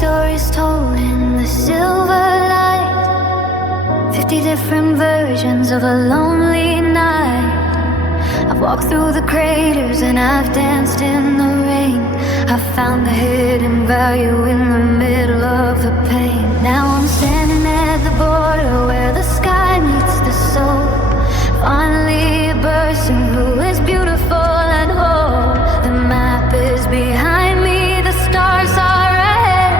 stories told in the silver light. 50 different versions of a lonely night. I've walked through the craters and I've danced in the rain. I've found the hidden value in the middle of the pain. Now I'm standing at the border where the sky meets the soul. Finally bursting through is beautiful and whole. The map is behind me, the stars are ahead.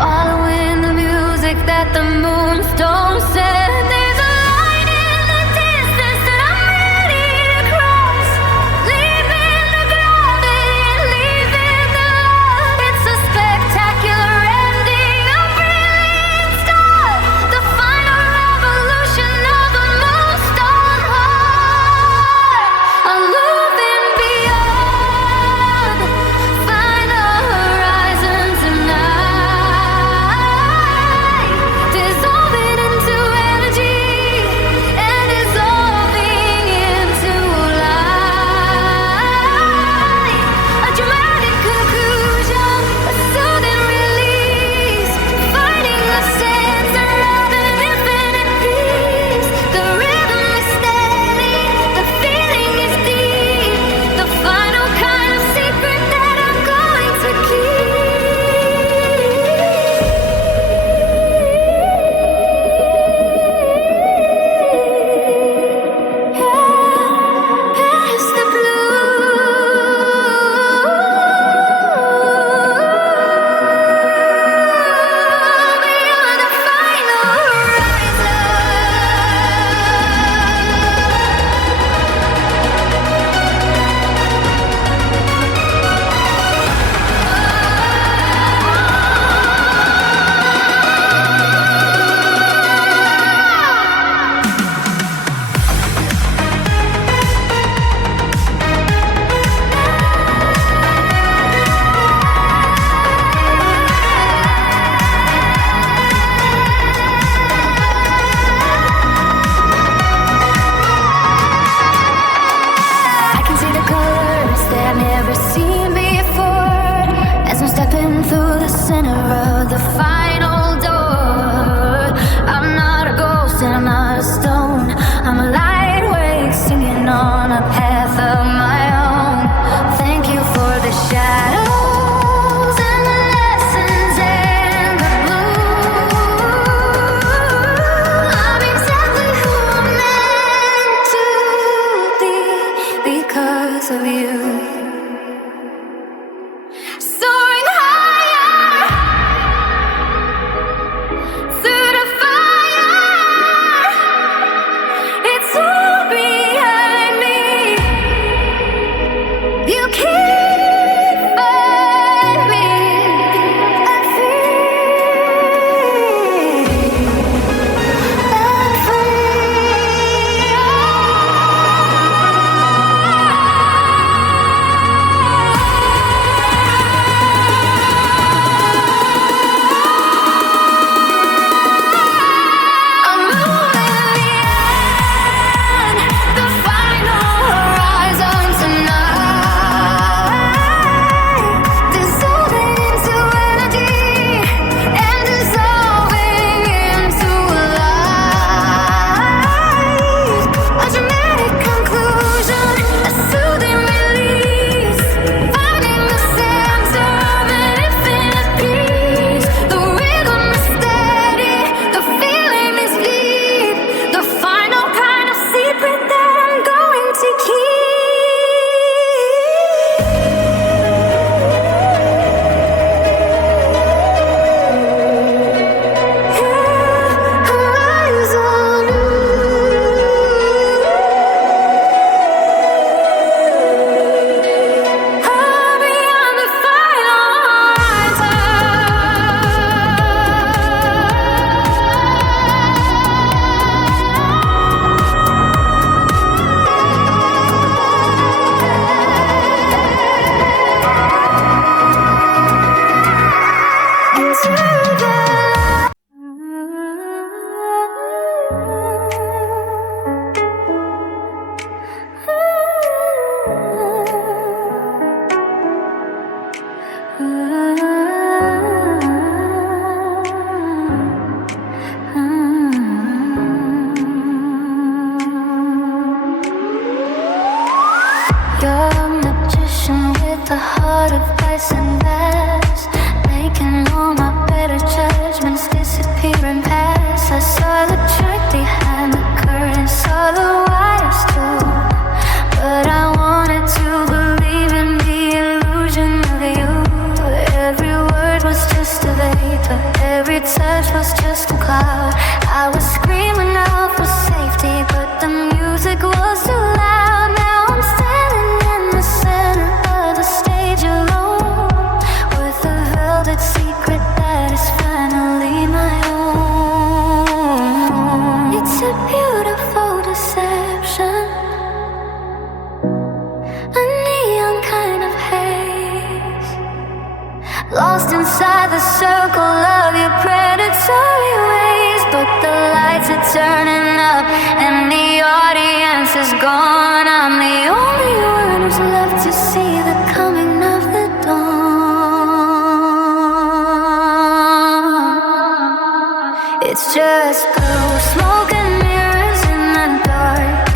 Following the music that the Moonstone said. There's a line in the distance that I'm ready to cross. Leaving the gravity and leaving the love. It's a spectacular ending, a brilliant start. The final You're a magician with a heart of ice and glass, making all my better judgments disappear and pass. I saw the truth behind the curtain, saw the wires too, but I wanted to believe in the illusion of you. Every word was just a vapor, every touch was just a cloud. I was screaming out for safety, but the music was too loud. Now I'm standing in the center of the stage alone, with a velvet secret that is finally my own. It's a beautiful deception, a neon kind of haze, lost inside the circle of your predatory ways. But the lights are turning up and the audience is gone. I'm the only one who's left to see the coming of the dawn. It's just blue smoke and mirrors in the dark,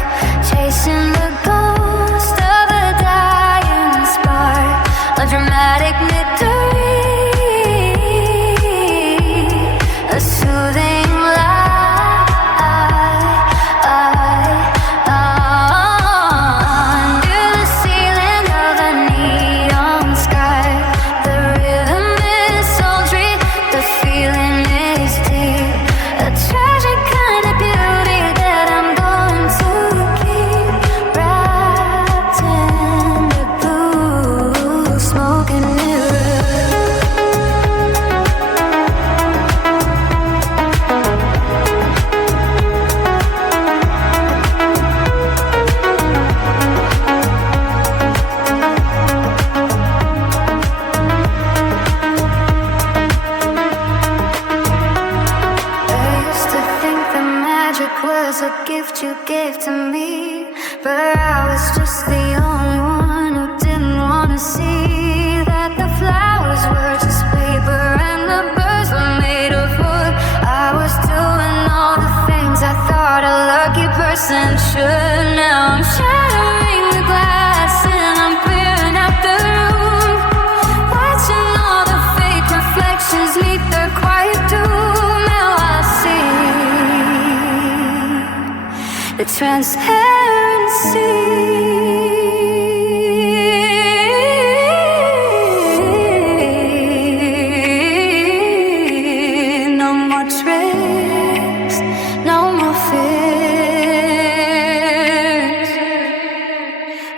chasing the ghost of a dying spark, a dramatic victory, a soothing under the ceiling of a neon sky. The rhythm is sultry, the feeling is deep, a tragic kind of beauty that I'm going to keep wrapped in the blue smoke and was a gift you gave to me, but I was just the only one who didn't want to see that the flowers were just paper and the birds were made of wood. I was doing all the things I thought a lucky person should. Now I'm shattering the glass and I'm clearing out the room, watching all the fake reflections meet their quiet doom. Now I see the transparency. No more tricks, no more fears.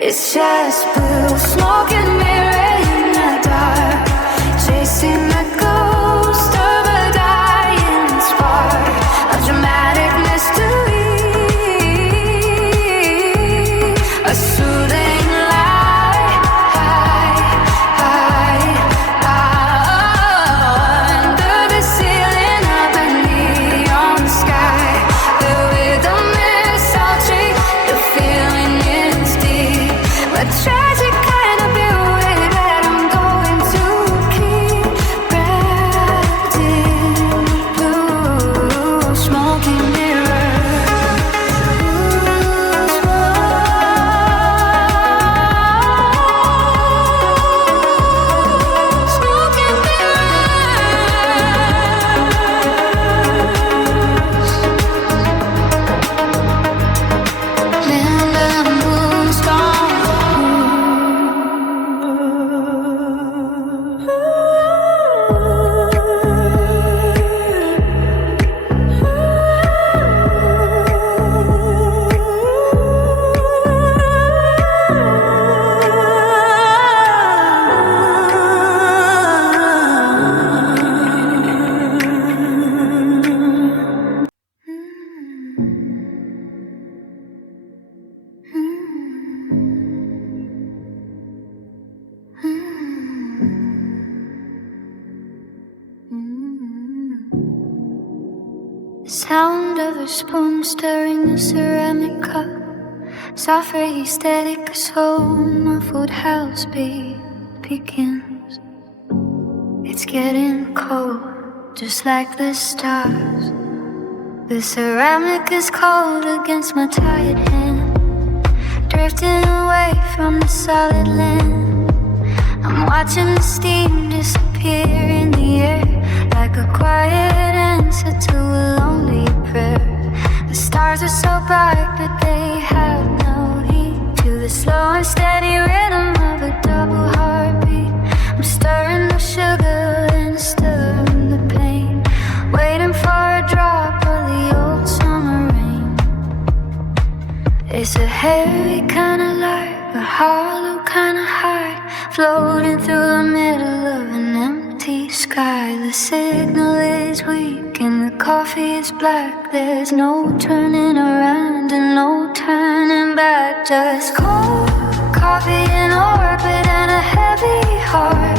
It's just blue smoke and mirror in the dark, chasing the ghost of a dying spark, a dramatic mystery, a soothing light, under the ceiling of a neon sky. The rhythm is sultry, the feeling is deep, a tragic kind of beauty that I'm going to keep wrapped in blue smoking mirror. Smoking mirrors. Linda Moonstone. Sound of a spoon stirring the ceramic cup, softly static as home, muffled house beat begins. It's getting cold, just like the stars. The ceramic is cold against my tired hand. drifting away from the solid land. I'm watching the steam disappear in the air, like a quiet answer to a lonely prayer. The stars are so bright, but they have no heat to the slow and steady rhythm of a double heartbeat. I'm stirring the sugar and stirring the pain, waiting for a drop of the old summer rain. It's a heavy kind of light, a hollow kind of heart, floating through the middle of an empty sky. The signal is weak and the coffee is black. There's no turning around and no turning back. Just cold coffee in orbit and a heavy heart,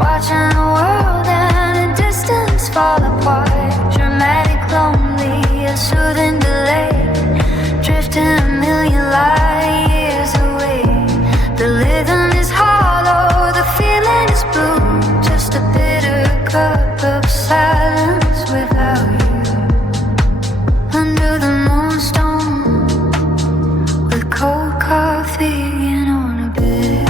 watching the world and the distance fall apart. Dramatic, lonely, a soothing delay, drifting a million light years away. The rhythm is hollow, the feeling is blue, just a bitter cup of silence without you. Under the moonstone, with cold coffee and on a bed.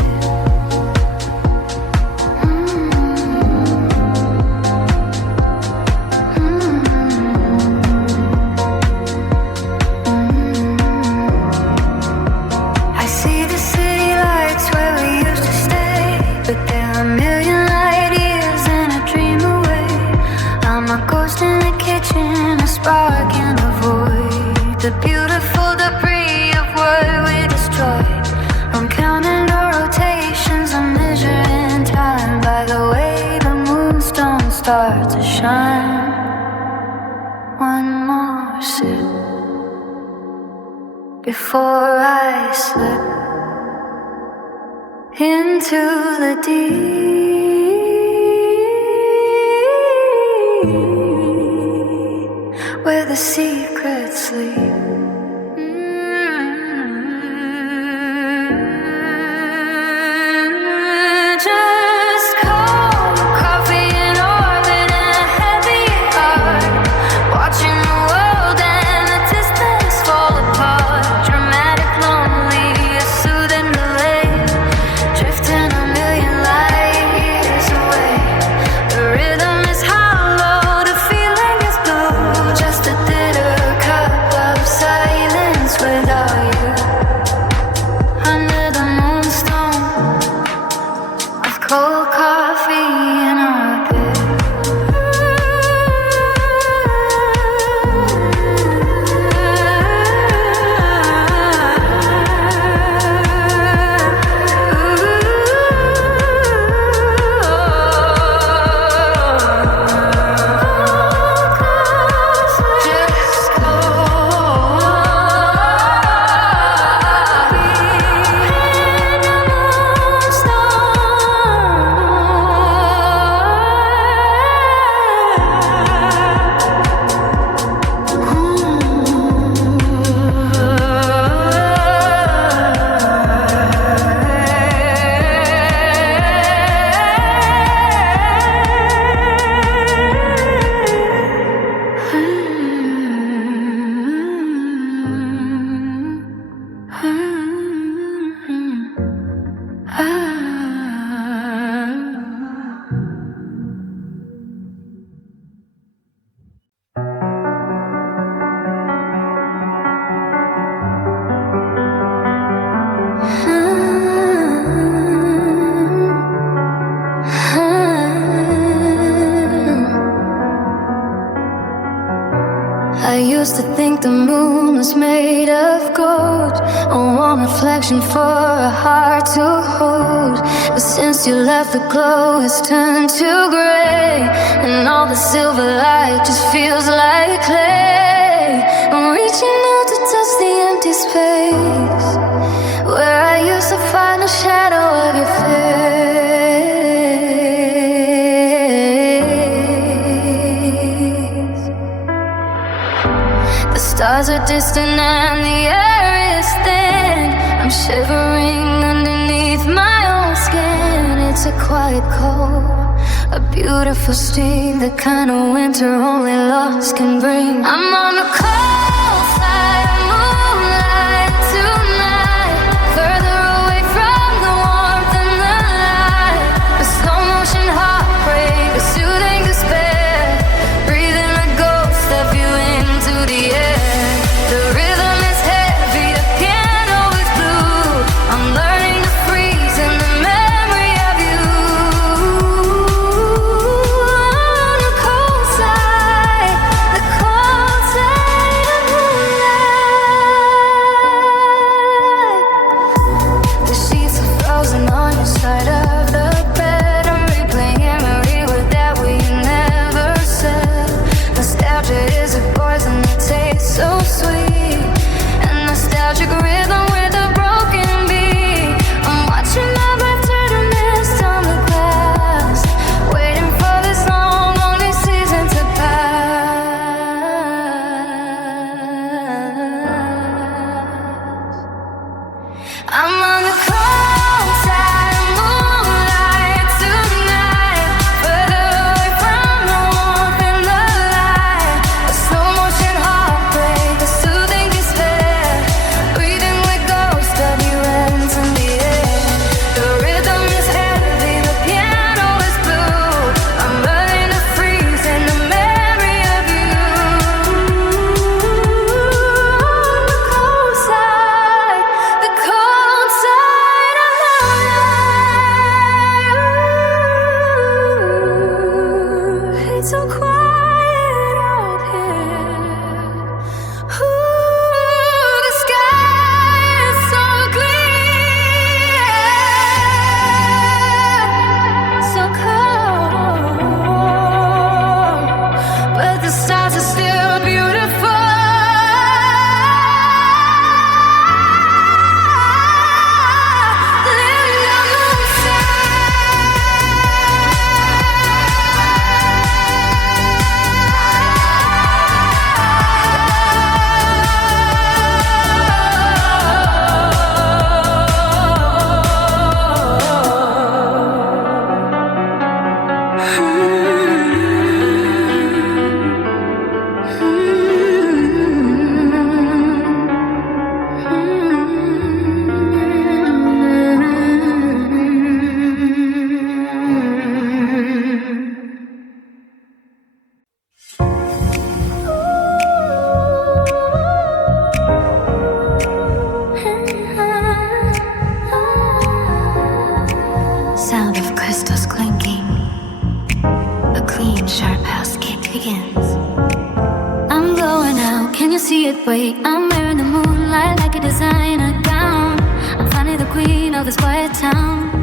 I see the city lights where we used to stay, but there are a million light years and a dream away. I'm a ghost in the kitchen, a spark in the void, the beautiful debris of what we destroyed. I'm counting the rotations, I'm measuring time by the way the moonstone starts to shine. One more sip before I slip into the deep, where the secrets sleep. Just cold coffee in orbit and a heavy heart, watching the world and the distance fall apart. Dramatic, lonely, a soothing delay, drifting a million light years away. The rhythm is hollow, the feeling is blue, just a bitter cup of silence without you. Under the moonstone, with cold coffee in our bed. Just cold I used to think the moon was made of gold, a warm reflection for a heart to hold. But since you left, the glow has turned to gray, and all the silver light just feels like clay. I'm reaching out to touch the empty space where I used to find the shadow of your face. The stars are distant and the air is thin. I'm shivering underneath my own skin. It's a quiet cold, a beautiful steam, the kind of winter only lost can bring. I'm on the cold side of moonlight tonight, begins. I'm going out, can you see it? Wait, I'm wearing the moonlight like a designer gown. I'm finally the queen of this quiet town.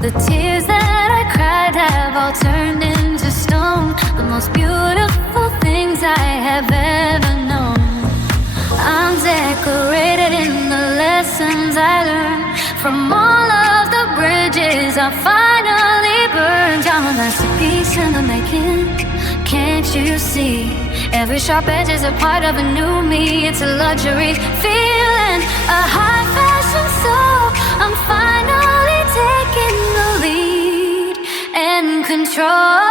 The tears that I cried have all turned into stone. The most beautiful things I have ever known. I'm decorated in the lessons I learned from all of the bridges I finally burned. I'm a masterpiece in the making, can't you see? Every sharp edge is a part of a new me. It's a luxury feeling, a high fashion soul. I'm finally taking the lead and control.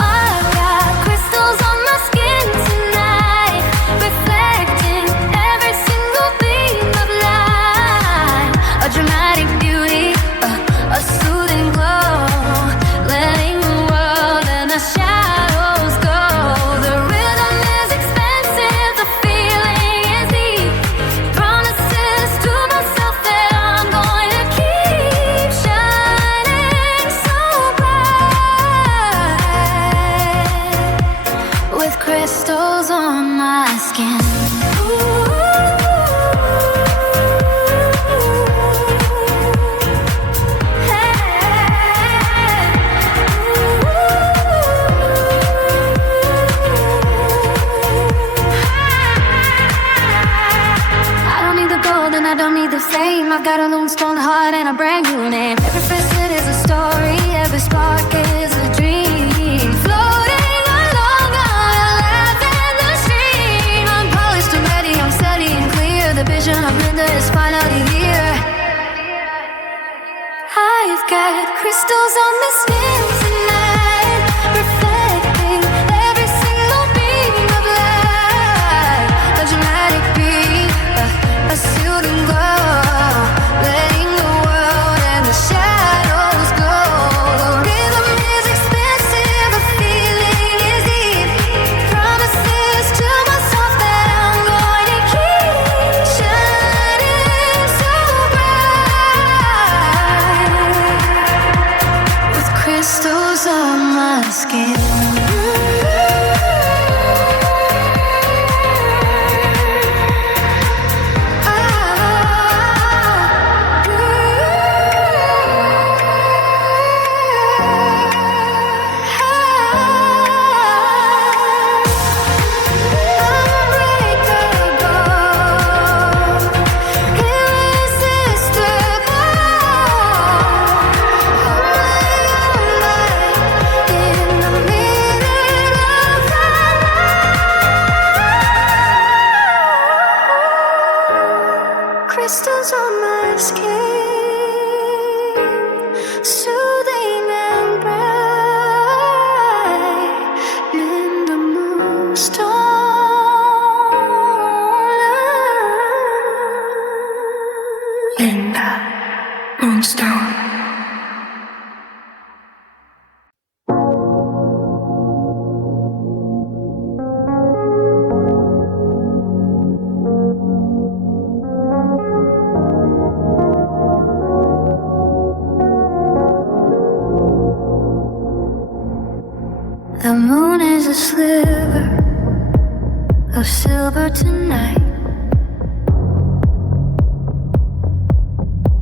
I've got crystals on my skin tonight, reflecting every single beam of light. A dramatic beauty, a soothing glow, letting the world and the shadows go. The rhythm is expensive, the feeling is deep. Promises to myself that I'm going to keep shining so bright, with crystals on my skin. I don't need the fame. I've got a Moonstone heart and a brand new name. Every facet is a story, every spark is a dream. Floating along on a lavender stream. I'm polished and ready, I'm steady and clear. The vision of Linda is finally here. I've got crystals on my skin tonight, reflecting every single beam of light. A dramatic beat, a soothing glow, letting the world and the shadows go. The rhythm is expensive, the feeling is deep. Promises to myself that I'm going to keep shining so bright, with crystals on my skin. Crystals on my skin, soothing and bright. Linda Moonstone. Linda Moonstone. The moon is a sliver of silver tonight,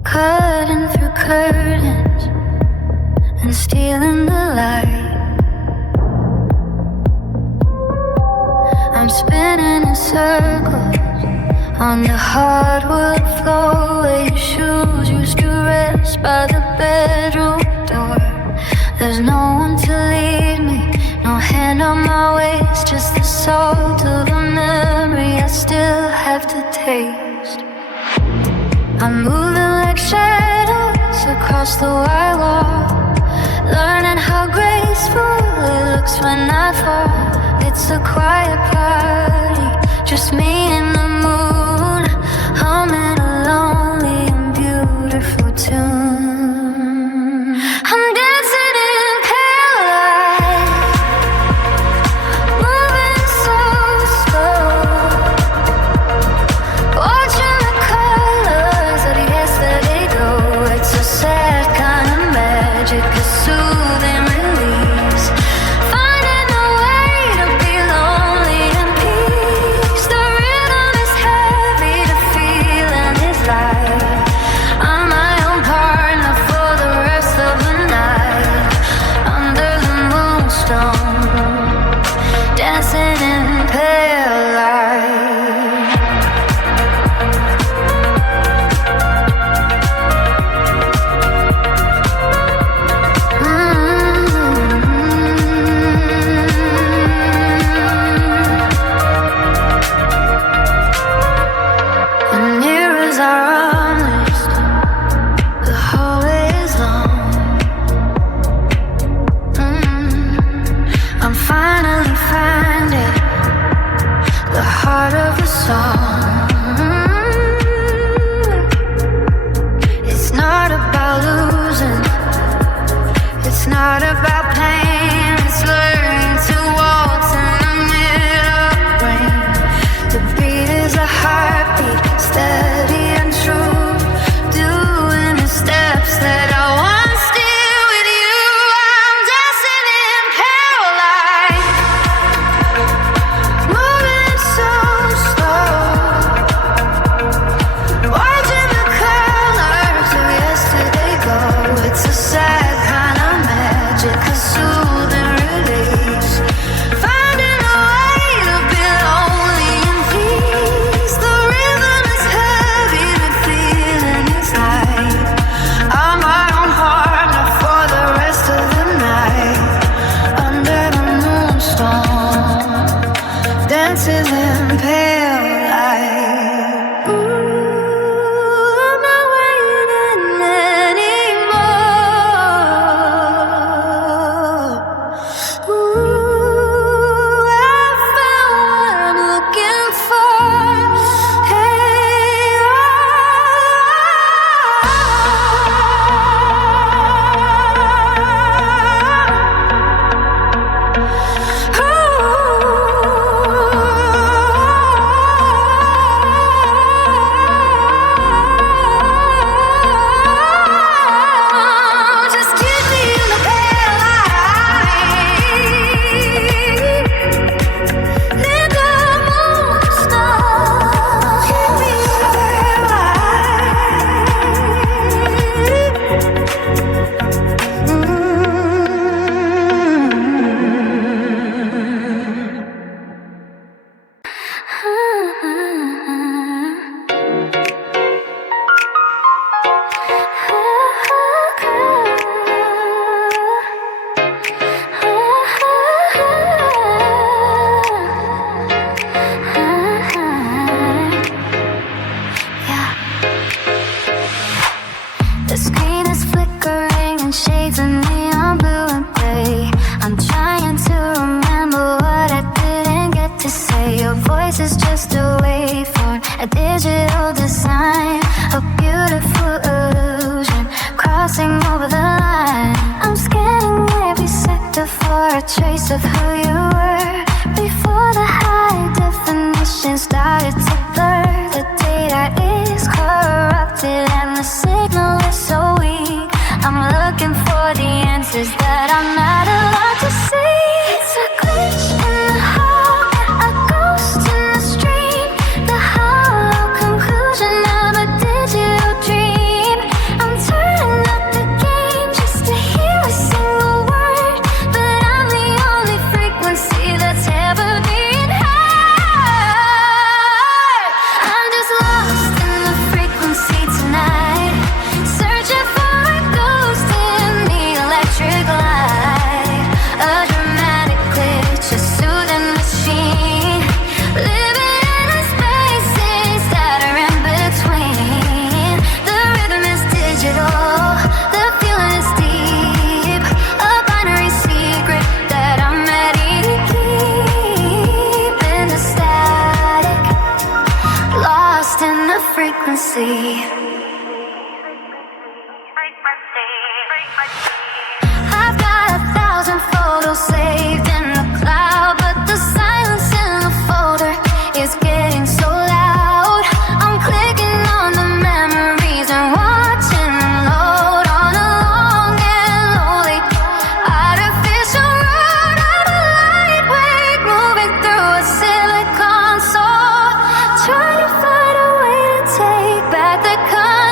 cutting through curtains and stealing the light. I'm spinning in circles on the hardwood floor where your shoes used to rest by the bedroom door. There's no one to lead me, no hand on my waist, just the salt of a memory I still have to taste. I'm moving like shadows across the white wall, learning how graceful it looks when I fall. It's a quiet party, just me and the moon, humming a lonely and beautiful tune. I'm dancing in pale light, moving so slow, watching the colors of yesterday go. It's a sad kind of magic, a soothing release. song. It's not about losing. It's not about pain. It's learning to waltz in the middle of rain. The beat is a heartbeat, steady and true. Doing the steps that I once did with you. I'm dancing in pale light, moving so slow, watching the colors of yesterday go. It's a sad kind of magic, a soothing release, finding a way to be lonely in peace. The rhythm is heavy, the feeling is light. I'm my own partner for the rest of the night. Under the moonstone, dances in pale light. Ooh, I'm not waiting anymore. Ooh, I found what I'm looking for. Hey, just keep me in the pale light. Let the moonstone keep me in the pale The screen is flickering in shades of neon blue and gray. I'm trying to remember what I didn't get to say. Your voice is just a waveform, a digital design, a beautiful illusion crossing over the line. I'm scanning every sector for a trace of who you were before the high definition started to blur. The data is corrupted and the signal is so weak. I'm looking for the answers that I'm not allowed to see. It's a glitch in the heart, a ghost in the stream, the hollow conclusion of a digital dream. I'm turning up the game just to hear a single word, but I'm the only frequency that's ever been heard. I'm just lost in the frequency tonight, searching for a ghost in the electric light. A dramatic glitch, a soothing machine, living in the spaces that are in between. The rhythm is digital, the feeling is deep, a binary secret that I'm ready to keep in the static, lost in the frequency. I've got 1,000 photos saved in the cloud, but the silence in the folder is getting so loud. I'm clicking on the memories and watching them load on a long and lonely artificial road of a lightweight moving through a silicon soul, trying to find a way to take back the control.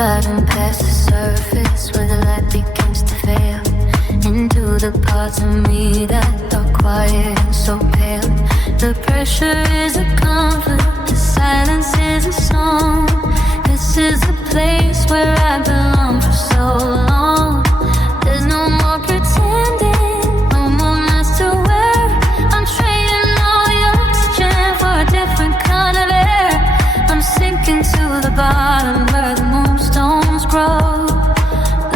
Driving past the surface where the light begins to fail into the parts of me that are quiet and so pale. The pressure is a comfort, the silence is a song. This is a place where I belong for so long. There's no more pretending, no more masks to wear. I'm trading all the oxygen for a different kind of air. I'm sinking to the bottom where the moonstones grow,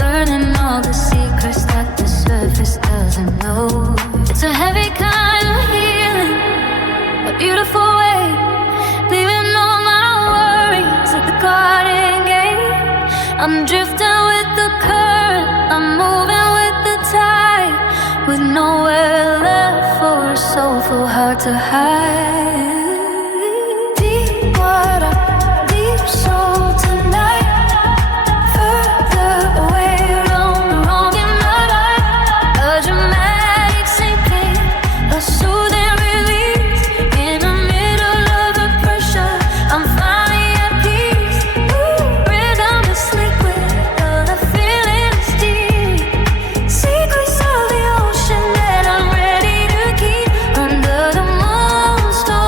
learning all the secrets that the surface doesn't know. It's a heavy kind of healing, a beautiful way, leaving all my worries at the garden gate. I'm drifting with the current, I'm moving with the tide, with nowhere left for a soulful heart to hide. Deep water, deep soul tonight, further away from the wrong in my life. A dramatic sinking, a soothing release. In the middle of the pressure, I'm finally at peace. Ooh, rhythm is liquid, the feeling is deep. Secrets of the ocean that I'm ready to keep under the moonstone.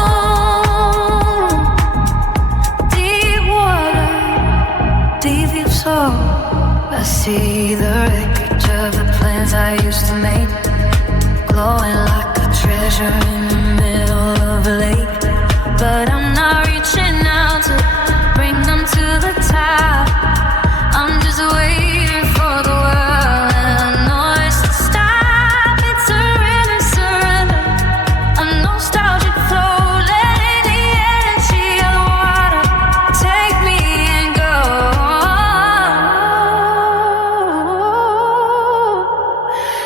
Deep water, deep soul. I see the wreckage of the plans I used to make, glowing like a treasure in the middle of a lake. But I'm not reaching out to bring them to the top. I'm just waiting for the world and the noise to stop. It's a rhythm surrender, a nostalgic flow, letting the energy of the water take me and go.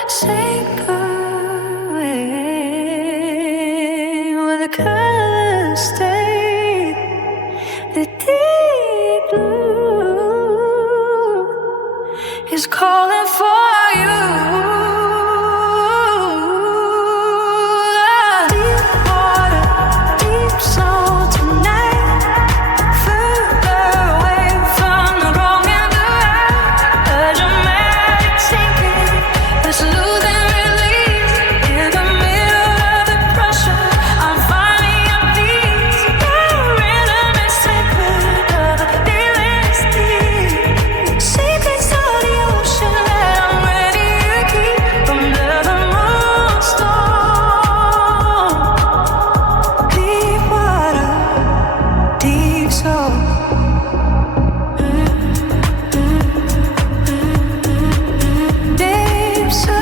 Sacred where the colors stay, the deep blue is calling for you. Deep water, deep soul tonight, further away from the wrong and the right. A dramatic sinking, a soothing release. In the middle of the pressure, I'm finally at peace. The rhythm is sacred, the feeling is deep. Secrets of the ocean that I'm ready to keep under the moonstone. Deep water, deep soul. Deep soul,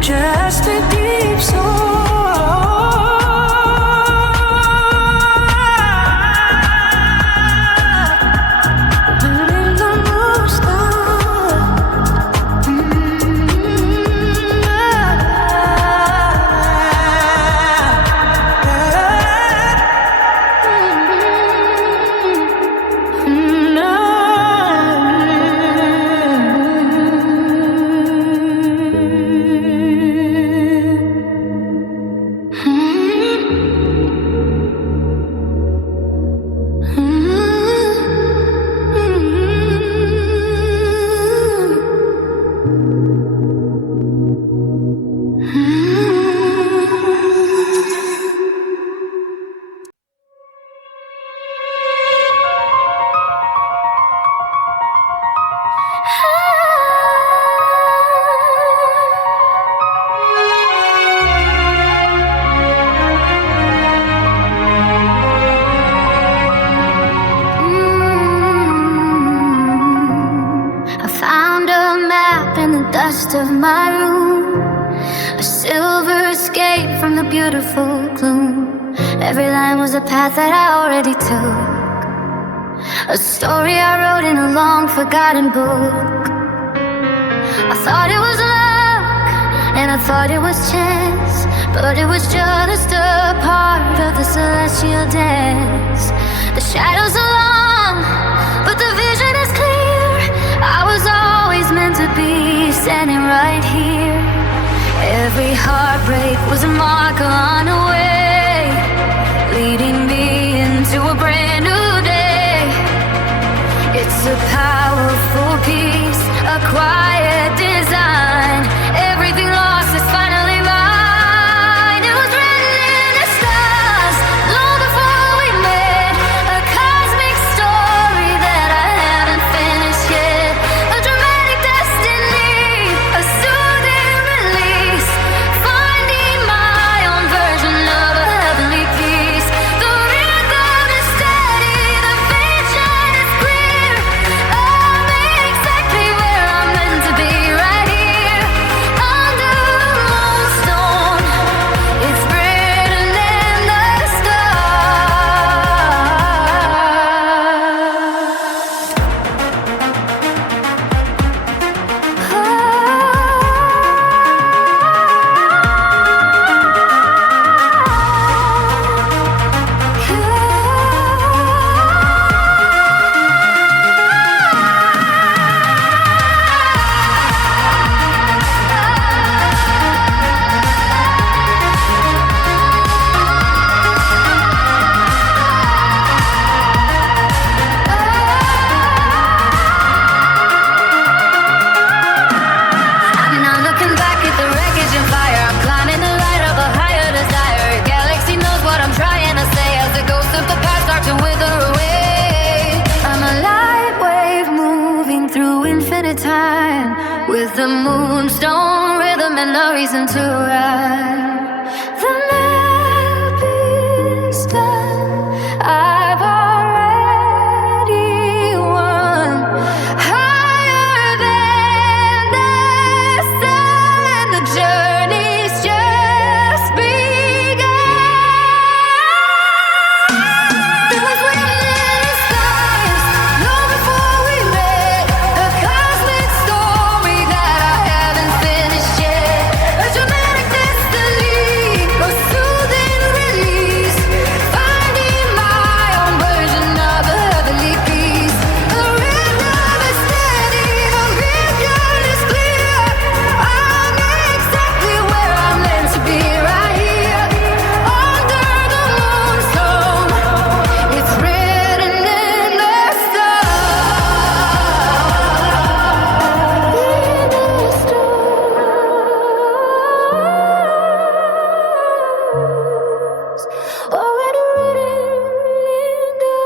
just a deep soul. Under the I found a map in the dust of my room, a silver escape from the beautiful gloom. Every line was a path that I already took, a story I wrote in a long forgotten book. I thought it was luck, and I thought it was chance, but it was just a part of the celestial dance. The shadows are long, but the vision is clear. I was always meant to be standing right here. Every heartbreak was a marker on the way, leading me into a brand new day. powerful piece, a quiet design. Everything lost is finally mine. It was written in the stars long before we met. A cosmic story that I haven't finished yet. A dramatic destiny, a soothing release. Finding my own version of a heavenly peace. The rhythm is steady, the vision is clear. I'm exactly where I'm meant to be, right here under the moonstone. It's written in the I'm not looking back at the wreckage and fire. I'm climbing the light of a higher desire. Galaxy knows what I'm trying to say as the ghosts of the past start to wither away. I'm a light wave moving through infinite time with the moonstone rhythm and no reason to rhyme. The map is done. I've already won. Higher than the sun, the journey's just begun. It was written in the stars long before we met. A cosmic story that I haven't finished yet. A dramatic destiny, a soothing release. Finding my own version of a heavenly peace. The rhythm is steady, the vision is clear. I'm exactly where I'm meant to be, right here under the moonstone. It's written in the stars. Already written in the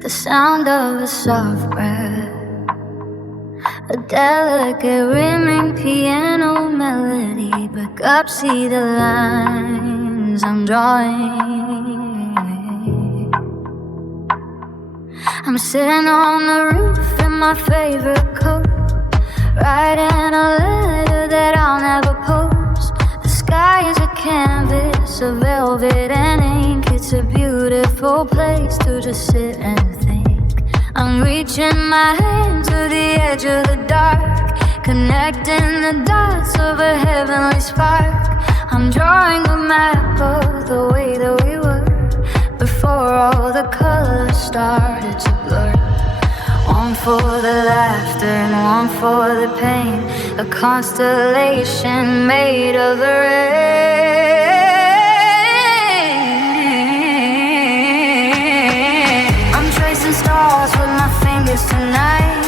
The sound of a soft breath, a delicate rimming piano melody. Back up, see the lines I'm drawing. I'm sitting on the roof in my favorite coat, writing a letter that I'll never post. The sky is a canvas of velvet and ink. It's a beautiful place to just sit and think. I'm reaching my hand to the edge of the dark, connecting the dots of a heavenly spark. I'm drawing a map of the way that we were before all the colors started to blur. One for the laughter and one for the pain, a constellation made of the rain. I'm tracing stars with my fingers tonight,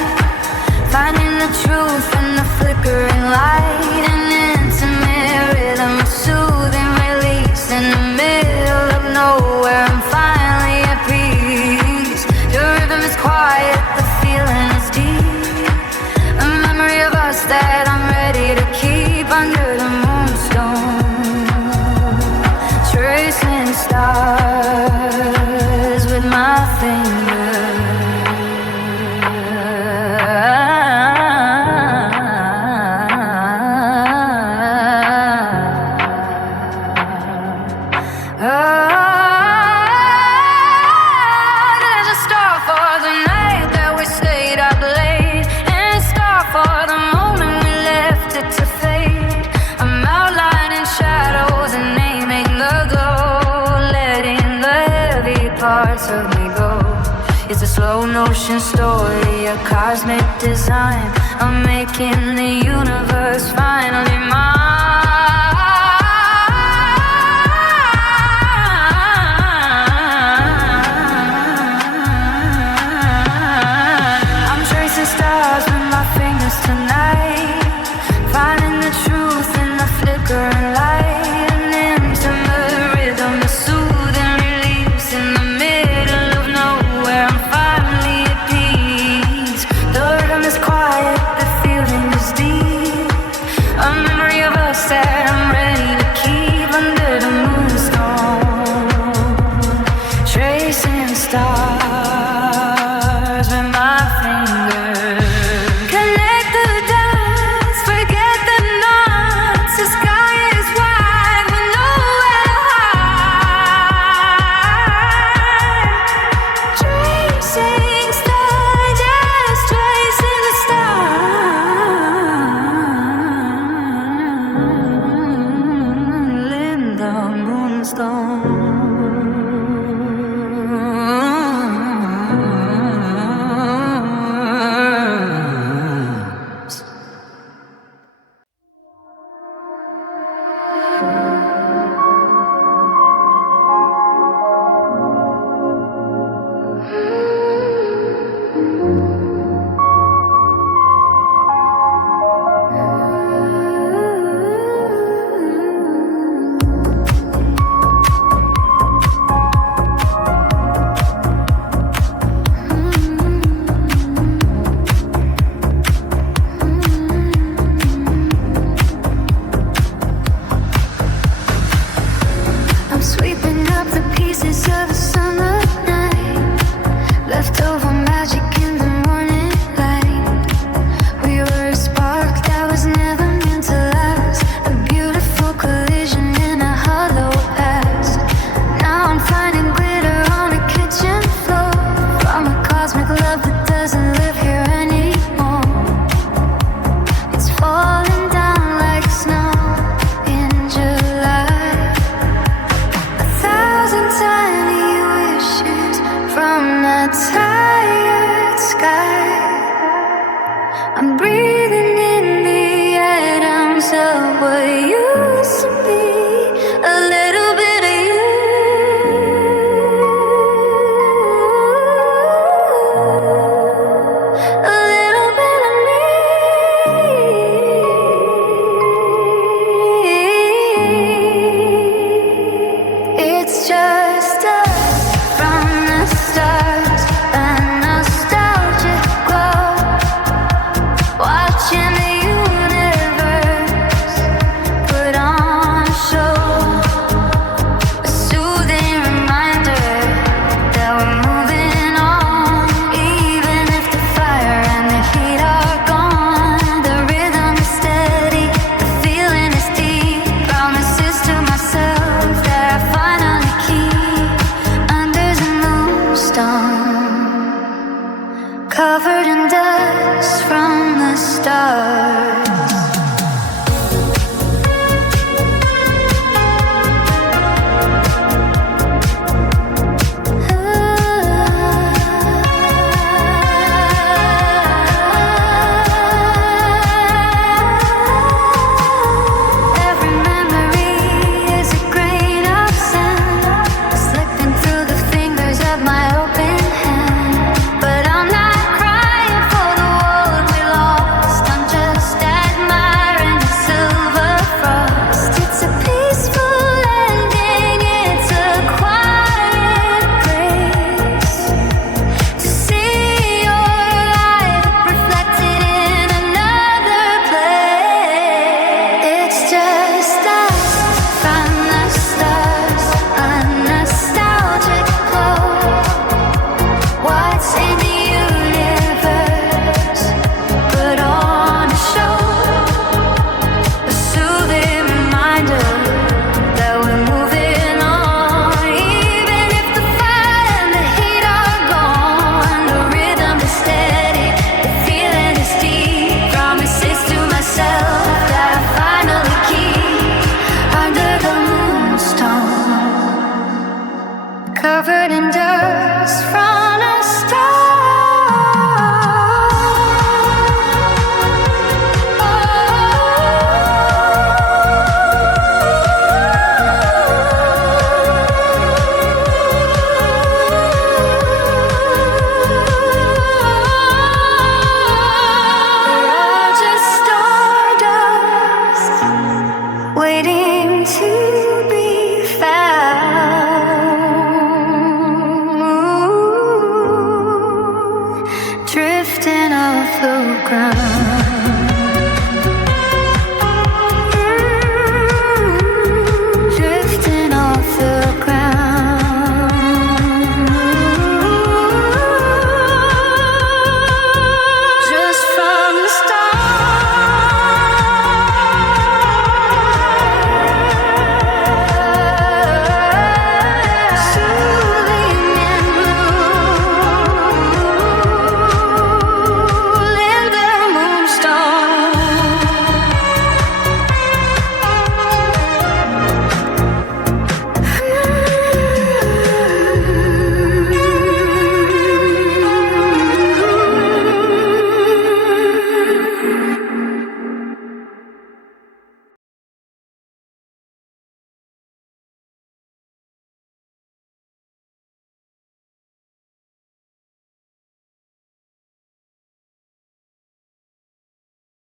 finding the truth in the flickering light. An intimate rhythm, a soothing release in the middle of nowhere. I'm finally at peace. The rhythm is quiet, the feeling is deep. A memory of us that I'm ready to keep under the moonstone, tracing stars with my fingers. ocean story, a cosmic design. I'm making the